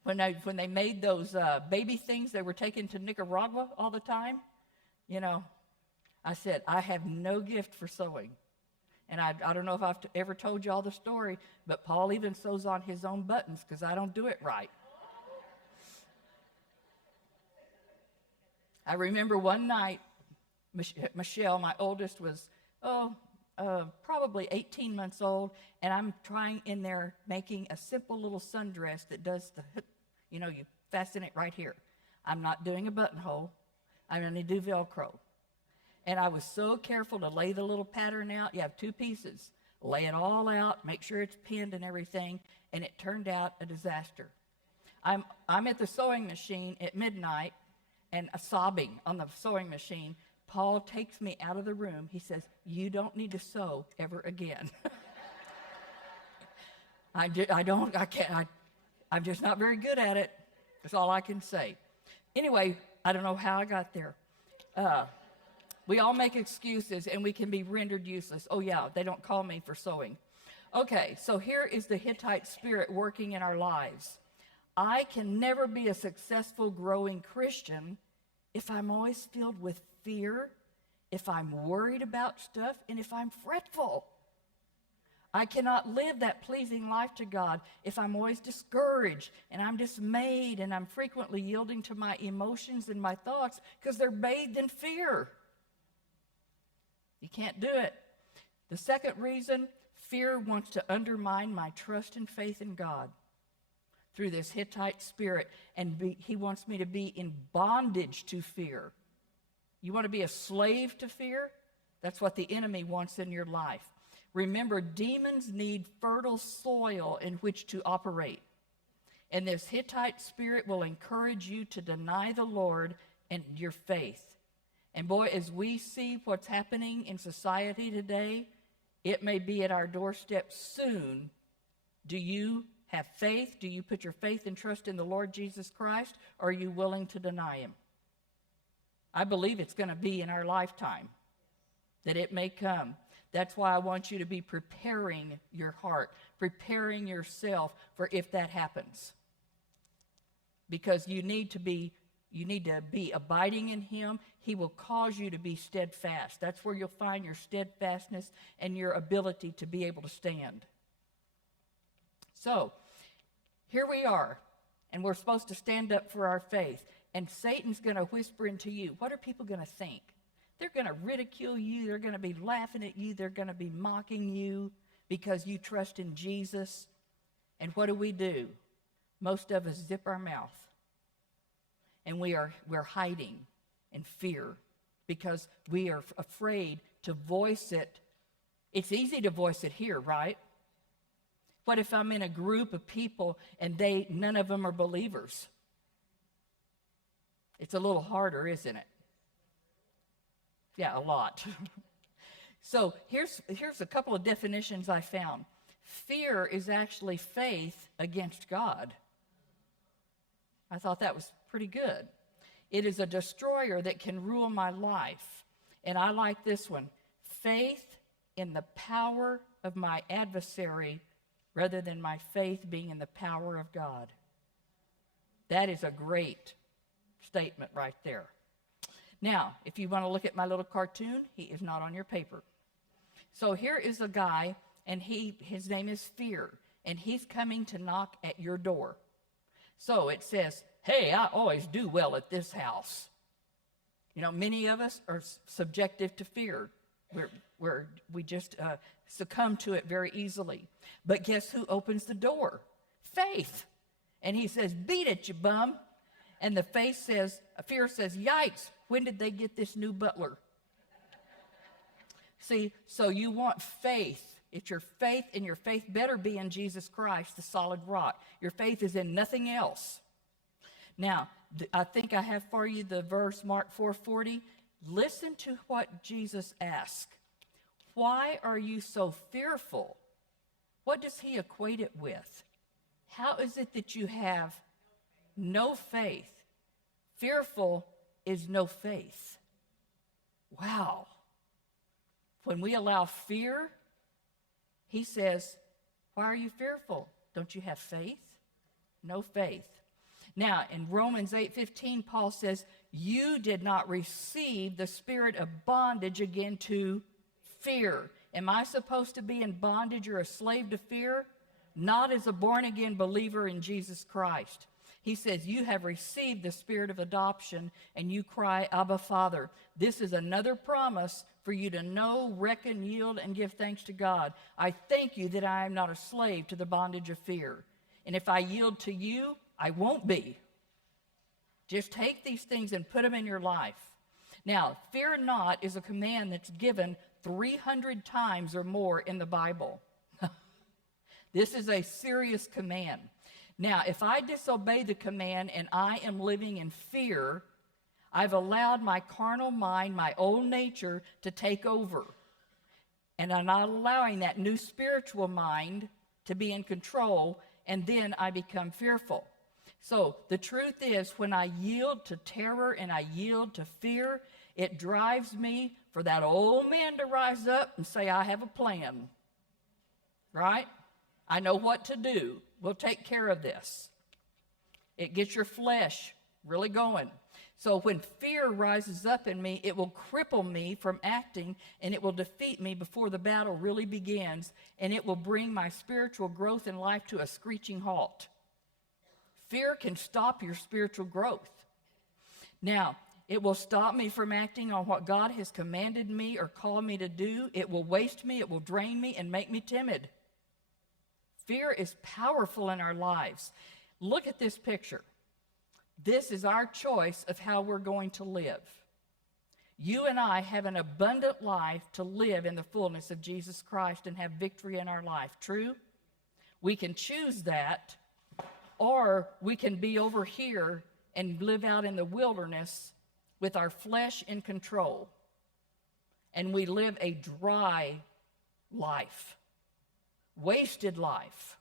When they made those baby things they were taking to Nicaragua all the time, I said, I have no gift for sewing. And I don't know if I've ever told you all the story, but Paul even sews on his own buttons because I don't do it right. I remember one night, Michelle, my oldest, was, probably 18 months old, and I'm trying in there making a simple little sundress that does you fasten it right here. I'm not doing a buttonhole. I'm going to do Velcro. And I was so careful to lay the little pattern out. You have 2 pieces. Lay it all out, make sure it's pinned and everything, and it turned out a disaster. I'm at the sewing machine at midnight, and sobbing on the sewing machine. Paul takes me out of the room. He says, you don't need to sew ever again. I'm just not very good at it. That's all I can say. Anyway, I don't know how I got there. We all make excuses, and we can be rendered useless. Oh, yeah, they don't call me for sewing. Okay, so here is the Hittite Spirit working in our lives. I can never be a successful, growing Christian if I'm always filled with fear, if I'm worried about stuff, and if I'm fretful. I cannot live that pleasing life to God if I'm always discouraged and I'm dismayed and I'm frequently yielding to my emotions and my thoughts because they're bathed in fear. You can't do it. The second reason, fear wants to undermine my trust and faith in God through this Hittite spirit, and he wants me to be in bondage to fear. You want to be a slave to fear? That's what the enemy wants in your life. Remember, demons need fertile soil in which to operate. And this Hittite spirit will encourage you to deny the Lord and your faith. And boy, as we see what's happening in society today, it may be at our doorstep soon. Do you have faith? Do you put your faith and trust in the Lord Jesus Christ? Or are you willing to deny him? I believe it's going to be in our lifetime that it may come. That's why I want you to be preparing your heart, preparing yourself for if that happens. Because you need to be abiding in him. He will cause you to be steadfast. That's where you'll find your steadfastness and your ability to be able to stand. So, here we are, and we're supposed to stand up for our faith. And Satan's going to whisper into you, what are people going to think? They're going to ridicule you. They're going to be laughing at you. They're going to be mocking you because you trust in Jesus. And what do? Most of us zip our mouth. And we're hiding in fear because we are afraid to voice it. It's easy to voice it here, right? What if I'm in a group of people and none of them are believers? It's a little harder, isn't it? Yeah, a lot. So here's a couple of definitions I found. Fear is actually faith against God. I thought that was pretty good. It is a destroyer that can rule my life. And I like this one. Faith in the power of my adversary rather than my faith being in the power of God. That is a great statement right there. Now, if you want to look at my little cartoon, he is not on your paper. So here is a guy, and his name is Fear, and he's coming to knock at your door. So it says, hey, I always do well at this house. You know, many of us are subjective to fear. We just succumb to it very easily. But guess who opens the door? Faith. And he says, beat it, you bum. And the Fear says, yikes, when did they get this new butler? See, so you want faith. It's your faith, and your faith better be in Jesus Christ, the solid rock. Your faith is in nothing else. Now, I think I have for you the verse, Mark 4:40. Listen to what Jesus asked. Why are you so fearful? What does he equate it with? How is it that you have no faith? Fearful is no faith. Wow. When we allow fear, he says, why are you fearful? Don't you have faith? No faith. Now, in Romans 8:15, Paul says, you did not receive the spirit of bondage again to fear. Am I supposed to be in bondage or a slave to fear? Not as a born-again believer in Jesus Christ. He says, you have received the spirit of adoption, and you cry, Abba, Father. This is another promise for you to know, reckon, yield, and give thanks to God. I thank you that I am not a slave to the bondage of fear. And if I yield to you, I won't be. Just take these things and put them in your life. Now, fear not is a command that's given 300 times or more in the Bible. This is a serious command. Now, if I disobey the command and I am living in fear, I've allowed my carnal mind, my old nature, to take over. And I'm not allowing that new spiritual mind to be in control, and then I become fearful. So the truth is, when I yield to terror and I yield to fear, it drives me for that old man to rise up and say, I have a plan. Right? I know what to do. We'll take care of this. It gets your flesh really going. So when fear rises up in me, it will cripple me from acting, and it will defeat me before the battle really begins, and it will bring my spiritual growth in life to a screeching halt. Fear can stop your spiritual growth. Now, it will stop me from acting on what God has commanded me or called me to do. It will waste me, it will drain me, and make me timid. Fear is powerful in our lives. Look at this picture. This is our choice of how we're going to live. You and I have an abundant life to live in the fullness of Jesus Christ and have victory in our life. True? We can choose that, or we can be over here and live out in the wilderness with our flesh in control. And we live a dry life, wasted life.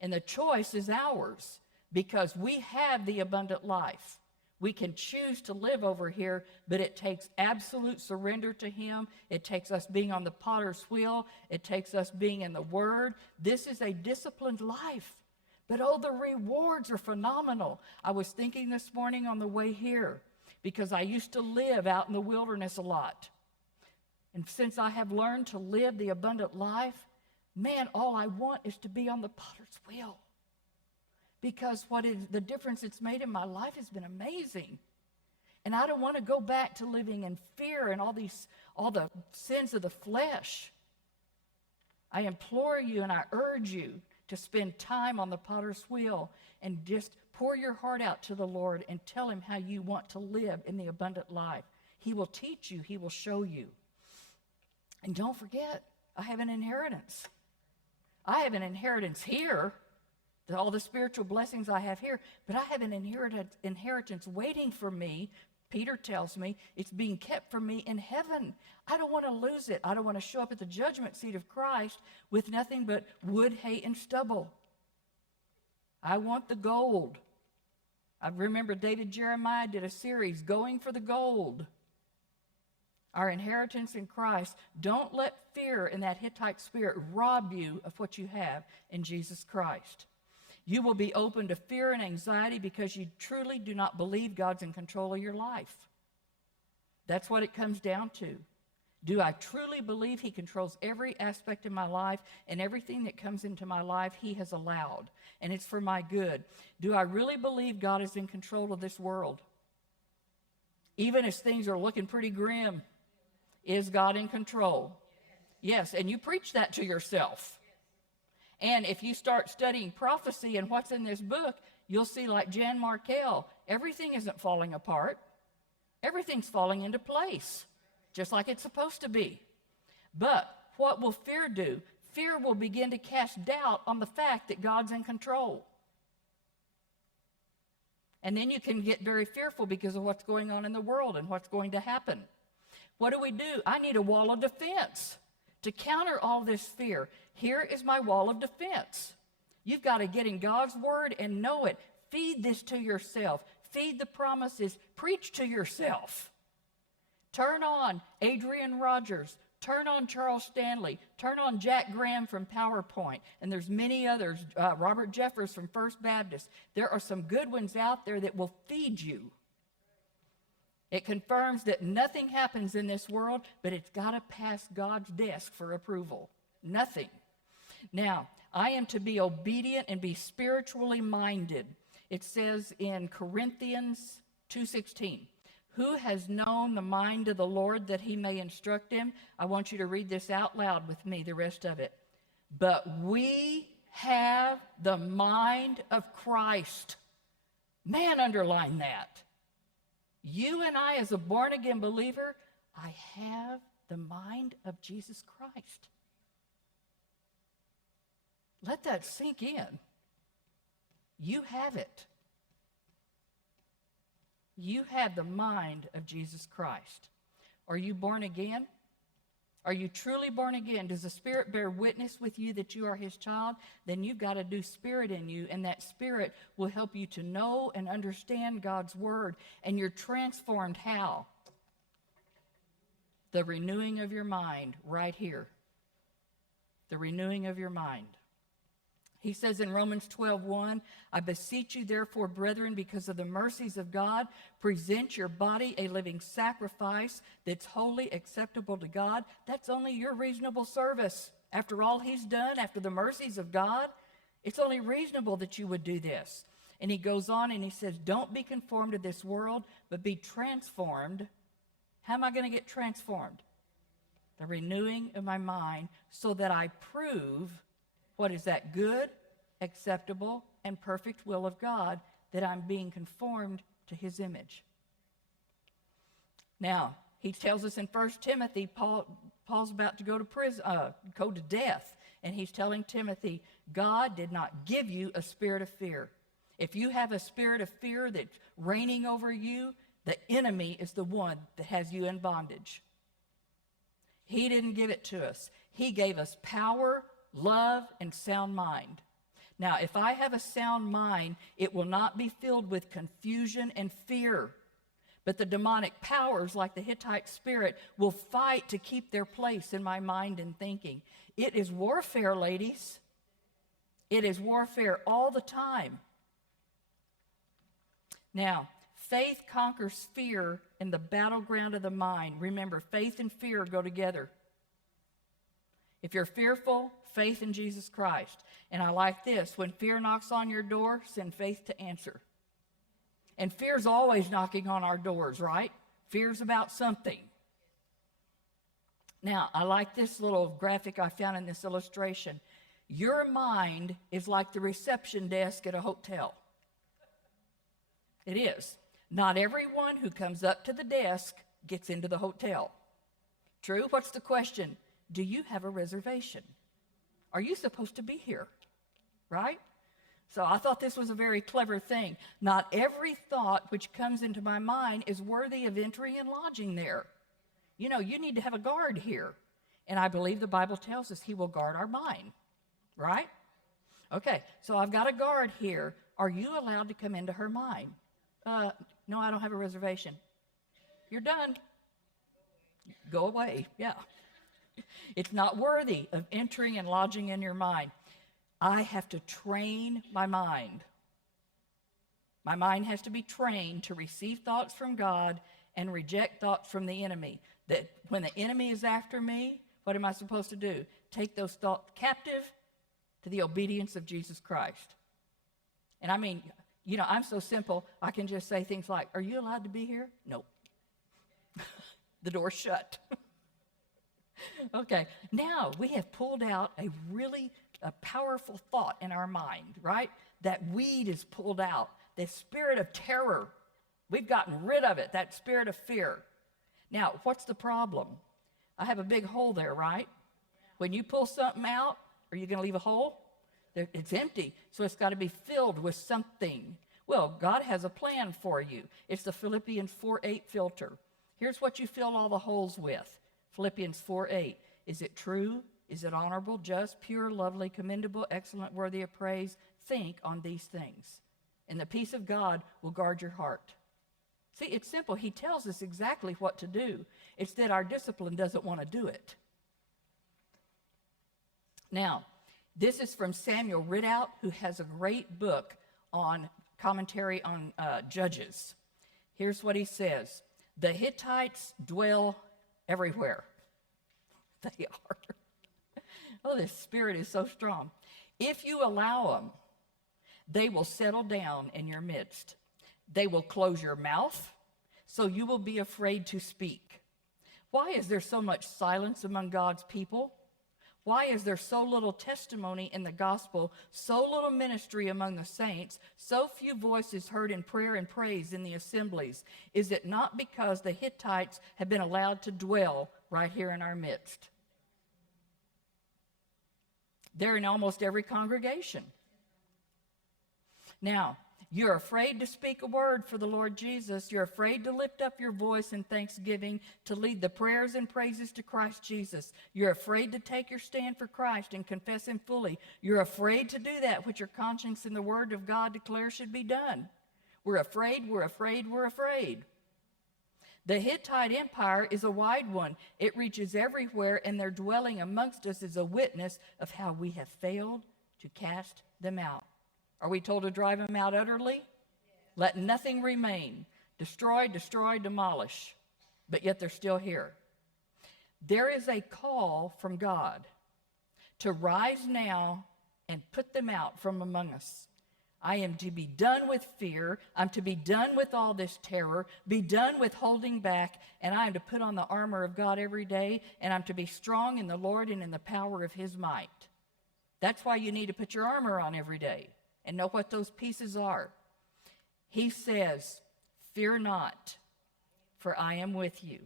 And the choice is ours because we have the abundant life. We can choose to live over here, but it takes absolute surrender to him. It takes us being on the potter's wheel. It takes us being in the Word. This is a disciplined life. But oh, the rewards are phenomenal. I was thinking this morning on the way here, because I used to live out in the wilderness a lot. And since I have learned to live the abundant life, man, all I want is to be on the potter's wheel. Because the difference it's made in my life has been amazing. And I don't want to go back to living in fear and all the sins of the flesh. I implore you and I urge you to spend time on the potter's wheel and just pour your heart out to the Lord and tell him how you want to live in the abundant life. He will teach you. He will show you. And don't forget, I have an inheritance. I have an inheritance here, all the spiritual blessings I have here, but I have an inheritance waiting for me. Peter tells me it's being kept for me in heaven. I don't want to lose it. I don't want to show up at the judgment seat of Christ with nothing but wood, hay, and stubble. I want the gold. I remember David Jeremiah did a series, Going for the Gold. Our inheritance in Christ. Don't let fear and that Hittite spirit rob you of what you have in Jesus Christ. You will be open to fear and anxiety because you truly do not believe God's in control of your life. That's what it comes down to. Do I truly believe he controls every aspect of my life, and everything that comes into my life he has allowed, and it's for my good? Do I really believe God is in control of this world? Even as things are looking pretty grim, is God in control? Yes, and you preach that to yourself. And if you start studying prophecy and what's in this book, you'll see, like Jan Markell, everything isn't falling apart. Everything's falling into place, just like it's supposed to be. But what will fear do? Fear will begin to cast doubt on the fact that God's in control. And then you can get very fearful because of what's going on in the world and what's going to happen. What do? I need a wall of defense to counter all this fear. Here is my wall of defense. You've got to get in God's word and know it. Feed this to yourself. Feed the promises. Preach to yourself. Turn on Adrian Rogers. Turn on Charles Stanley. Turn on Jack Graham from PowerPoint. And there's many others. Robert Jeffers from First Baptist. There are some good ones out there that will feed you. It confirms that nothing happens in this world, but it's got to pass God's desk for approval. Nothing. Now, I am to be obedient and be spiritually minded. It says in Corinthians 2:16, who has known the mind of the Lord that he may instruct him? I want you to read this out loud with me, the rest of it. But we have the mind of Christ. Man, underline that. You and I, as a born-again believer, I have the mind of Jesus Christ. Let that sink in. You have it. You have the mind of Jesus Christ. Are you born again? Are you truly born again? Does the Spirit bear witness with you that you are his child? Then you've got a new spirit in you, and that spirit will help you to know and understand God's word. And you're transformed how? The renewing of your mind right here. The renewing of your mind. He says in Romans 12:1, I beseech you therefore, brethren, because of the mercies of God, present your body a living sacrifice that's wholly acceptable to God. That's only your reasonable service. After all he's done, after the mercies of God, it's only reasonable that you would do this. And he goes on and he says, don't be conformed to this world, but be transformed. How am I going to get transformed? The renewing of my mind, so that I prove what is that good, acceptable, and perfect will of God, that I'm being conformed to his image. Now, he tells us in 1 Timothy, Paul's about to go to prison, go to death, and he's telling Timothy, God did not give you a spirit of fear. If you have a spirit of fear that's reigning over you, the enemy is the one that has you in bondage. He didn't give it to us. He gave us power, love, and sound mind. Now, if I have a sound mind, it will not be filled with confusion and fear. But the demonic powers, like the Hittite Spirit, will fight to keep their place in my mind and thinking. It is warfare, ladies. It is warfare all the time. Now, faith conquers fear in the battleground of the mind. Remember, faith and fear go together. If you're fearful, faith in Jesus Christ. And I like this. When fear knocks on your door, send faith to answer. And fear's always knocking on our doors, right? Fear's about something. Now, I like this little graphic I found in this illustration. Your mind is like the reception desk at a hotel. It is. Not everyone who comes up to the desk gets into the hotel. True? What's the question? Do you have a reservation? Are you supposed to be here? Right? So I thought this was a very clever thing. Not every thought which comes into my mind is worthy of entry and lodging there. You know, you need to have a guard here. And I believe the Bible tells us he will guard our mind. Right? Okay, so I've got a guard here. Are you allowed to come into her mind? No, I don't have a reservation. You're done. Go away. Yeah. It's not worthy of entering and lodging in your mind. I have to train my mind. My mind has to be trained to receive thoughts from God and reject thoughts from the enemy. That when the enemy is after me, what am I supposed to do? Take those thoughts captive to the obedience of Jesus Christ. And I mean, you know, I'm so simple, I can just say things like, are you allowed to be here? No. The door's shut. Okay, now we have pulled out a really powerful thought in our mind, right? That weed is pulled out. The spirit of terror, we've gotten rid of it, that spirit of fear. Now, what's the problem? I have a big hole there, right? When you pull something out, are you going to leave a hole? It's empty, so it's got to be filled with something. Well, God has a plan for you. It's the Philippians 4:8 filter. Here's what you fill all the holes with. Philippians 4:8. Is it true? Is it honorable, just, pure, lovely, commendable, excellent, worthy of praise? Think on these things, and the peace of God will guard your heart. See, it's simple. He tells us exactly what to do. It's that our discipline doesn't want to do it. Now, this is from Samuel Ridout, who has a great book on commentary on Judges. Here's what he says. The Hittites dwell everywhere. They are. Oh, this spirit is so strong. If you allow them, they will settle down in your midst. They will close your mouth, so you will be afraid to speak. Why is there so much silence among God's people? Why is there so little testimony in the gospel, so little ministry among the saints, so few voices heard in prayer and praise in the assemblies? Is it not because the Hittites have been allowed to dwell right here in our midst? They're in almost every congregation. Now, you're afraid to speak a word for the Lord Jesus. You're afraid to lift up your voice in thanksgiving, to lead the prayers and praises to Christ Jesus. You're afraid to take your stand for Christ and confess Him fully. You're afraid to do that which your conscience and the Word of God declare should be done. We're afraid, we're afraid, we're afraid. The Hittite Empire is a wide one. It reaches everywhere, and their dwelling amongst us is a witness of how we have failed to cast them out. Are we told to drive them out utterly? Yes. Let nothing remain. Destroy, destroy, demolish. But yet they're still here. There is a call from God to rise now and put them out from among us. I am to be done with fear. I'm to be done with all this terror, be done with holding back, and I am to put on the armor of God every day, and I'm to be strong in the Lord and in the power of His might. That's why you need to put your armor on every day and know what those pieces are. He says, fear not, for I am with you.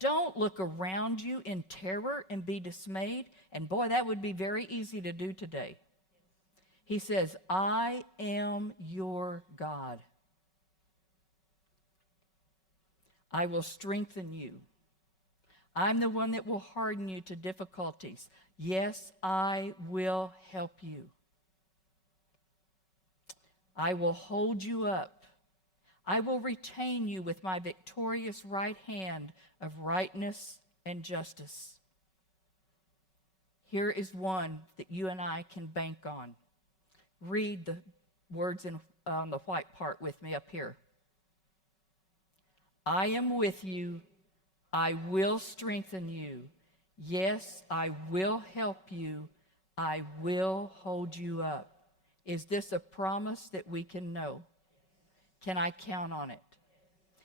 Don't look around you in terror and be dismayed. And boy, that would be very easy to do today. He says, I am your God. I will strengthen you. I'm the one that will harden you to difficulties. Yes, I will help you. I will hold you up. I will retain you with my victorious right hand of rightness and justice. Here is one that you and I can bank on. Read the words on the white part with me up here. I am with you. I will strengthen you. Yes, I will help you. I will hold you up. Is this a promise that we can know? Can I count on it?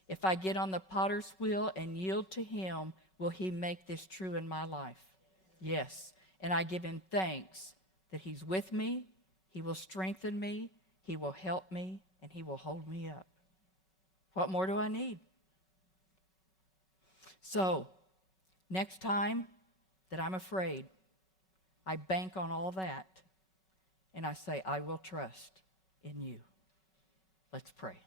If I get on the potter's wheel and yield to Him, will He make this true in my life? Yes. And I give Him thanks that He's with me, He will strengthen me, He will help me, and He will hold me up. What more do I need? So, next time that I'm afraid, I bank on all that, and I say, I will trust in you. Let's pray.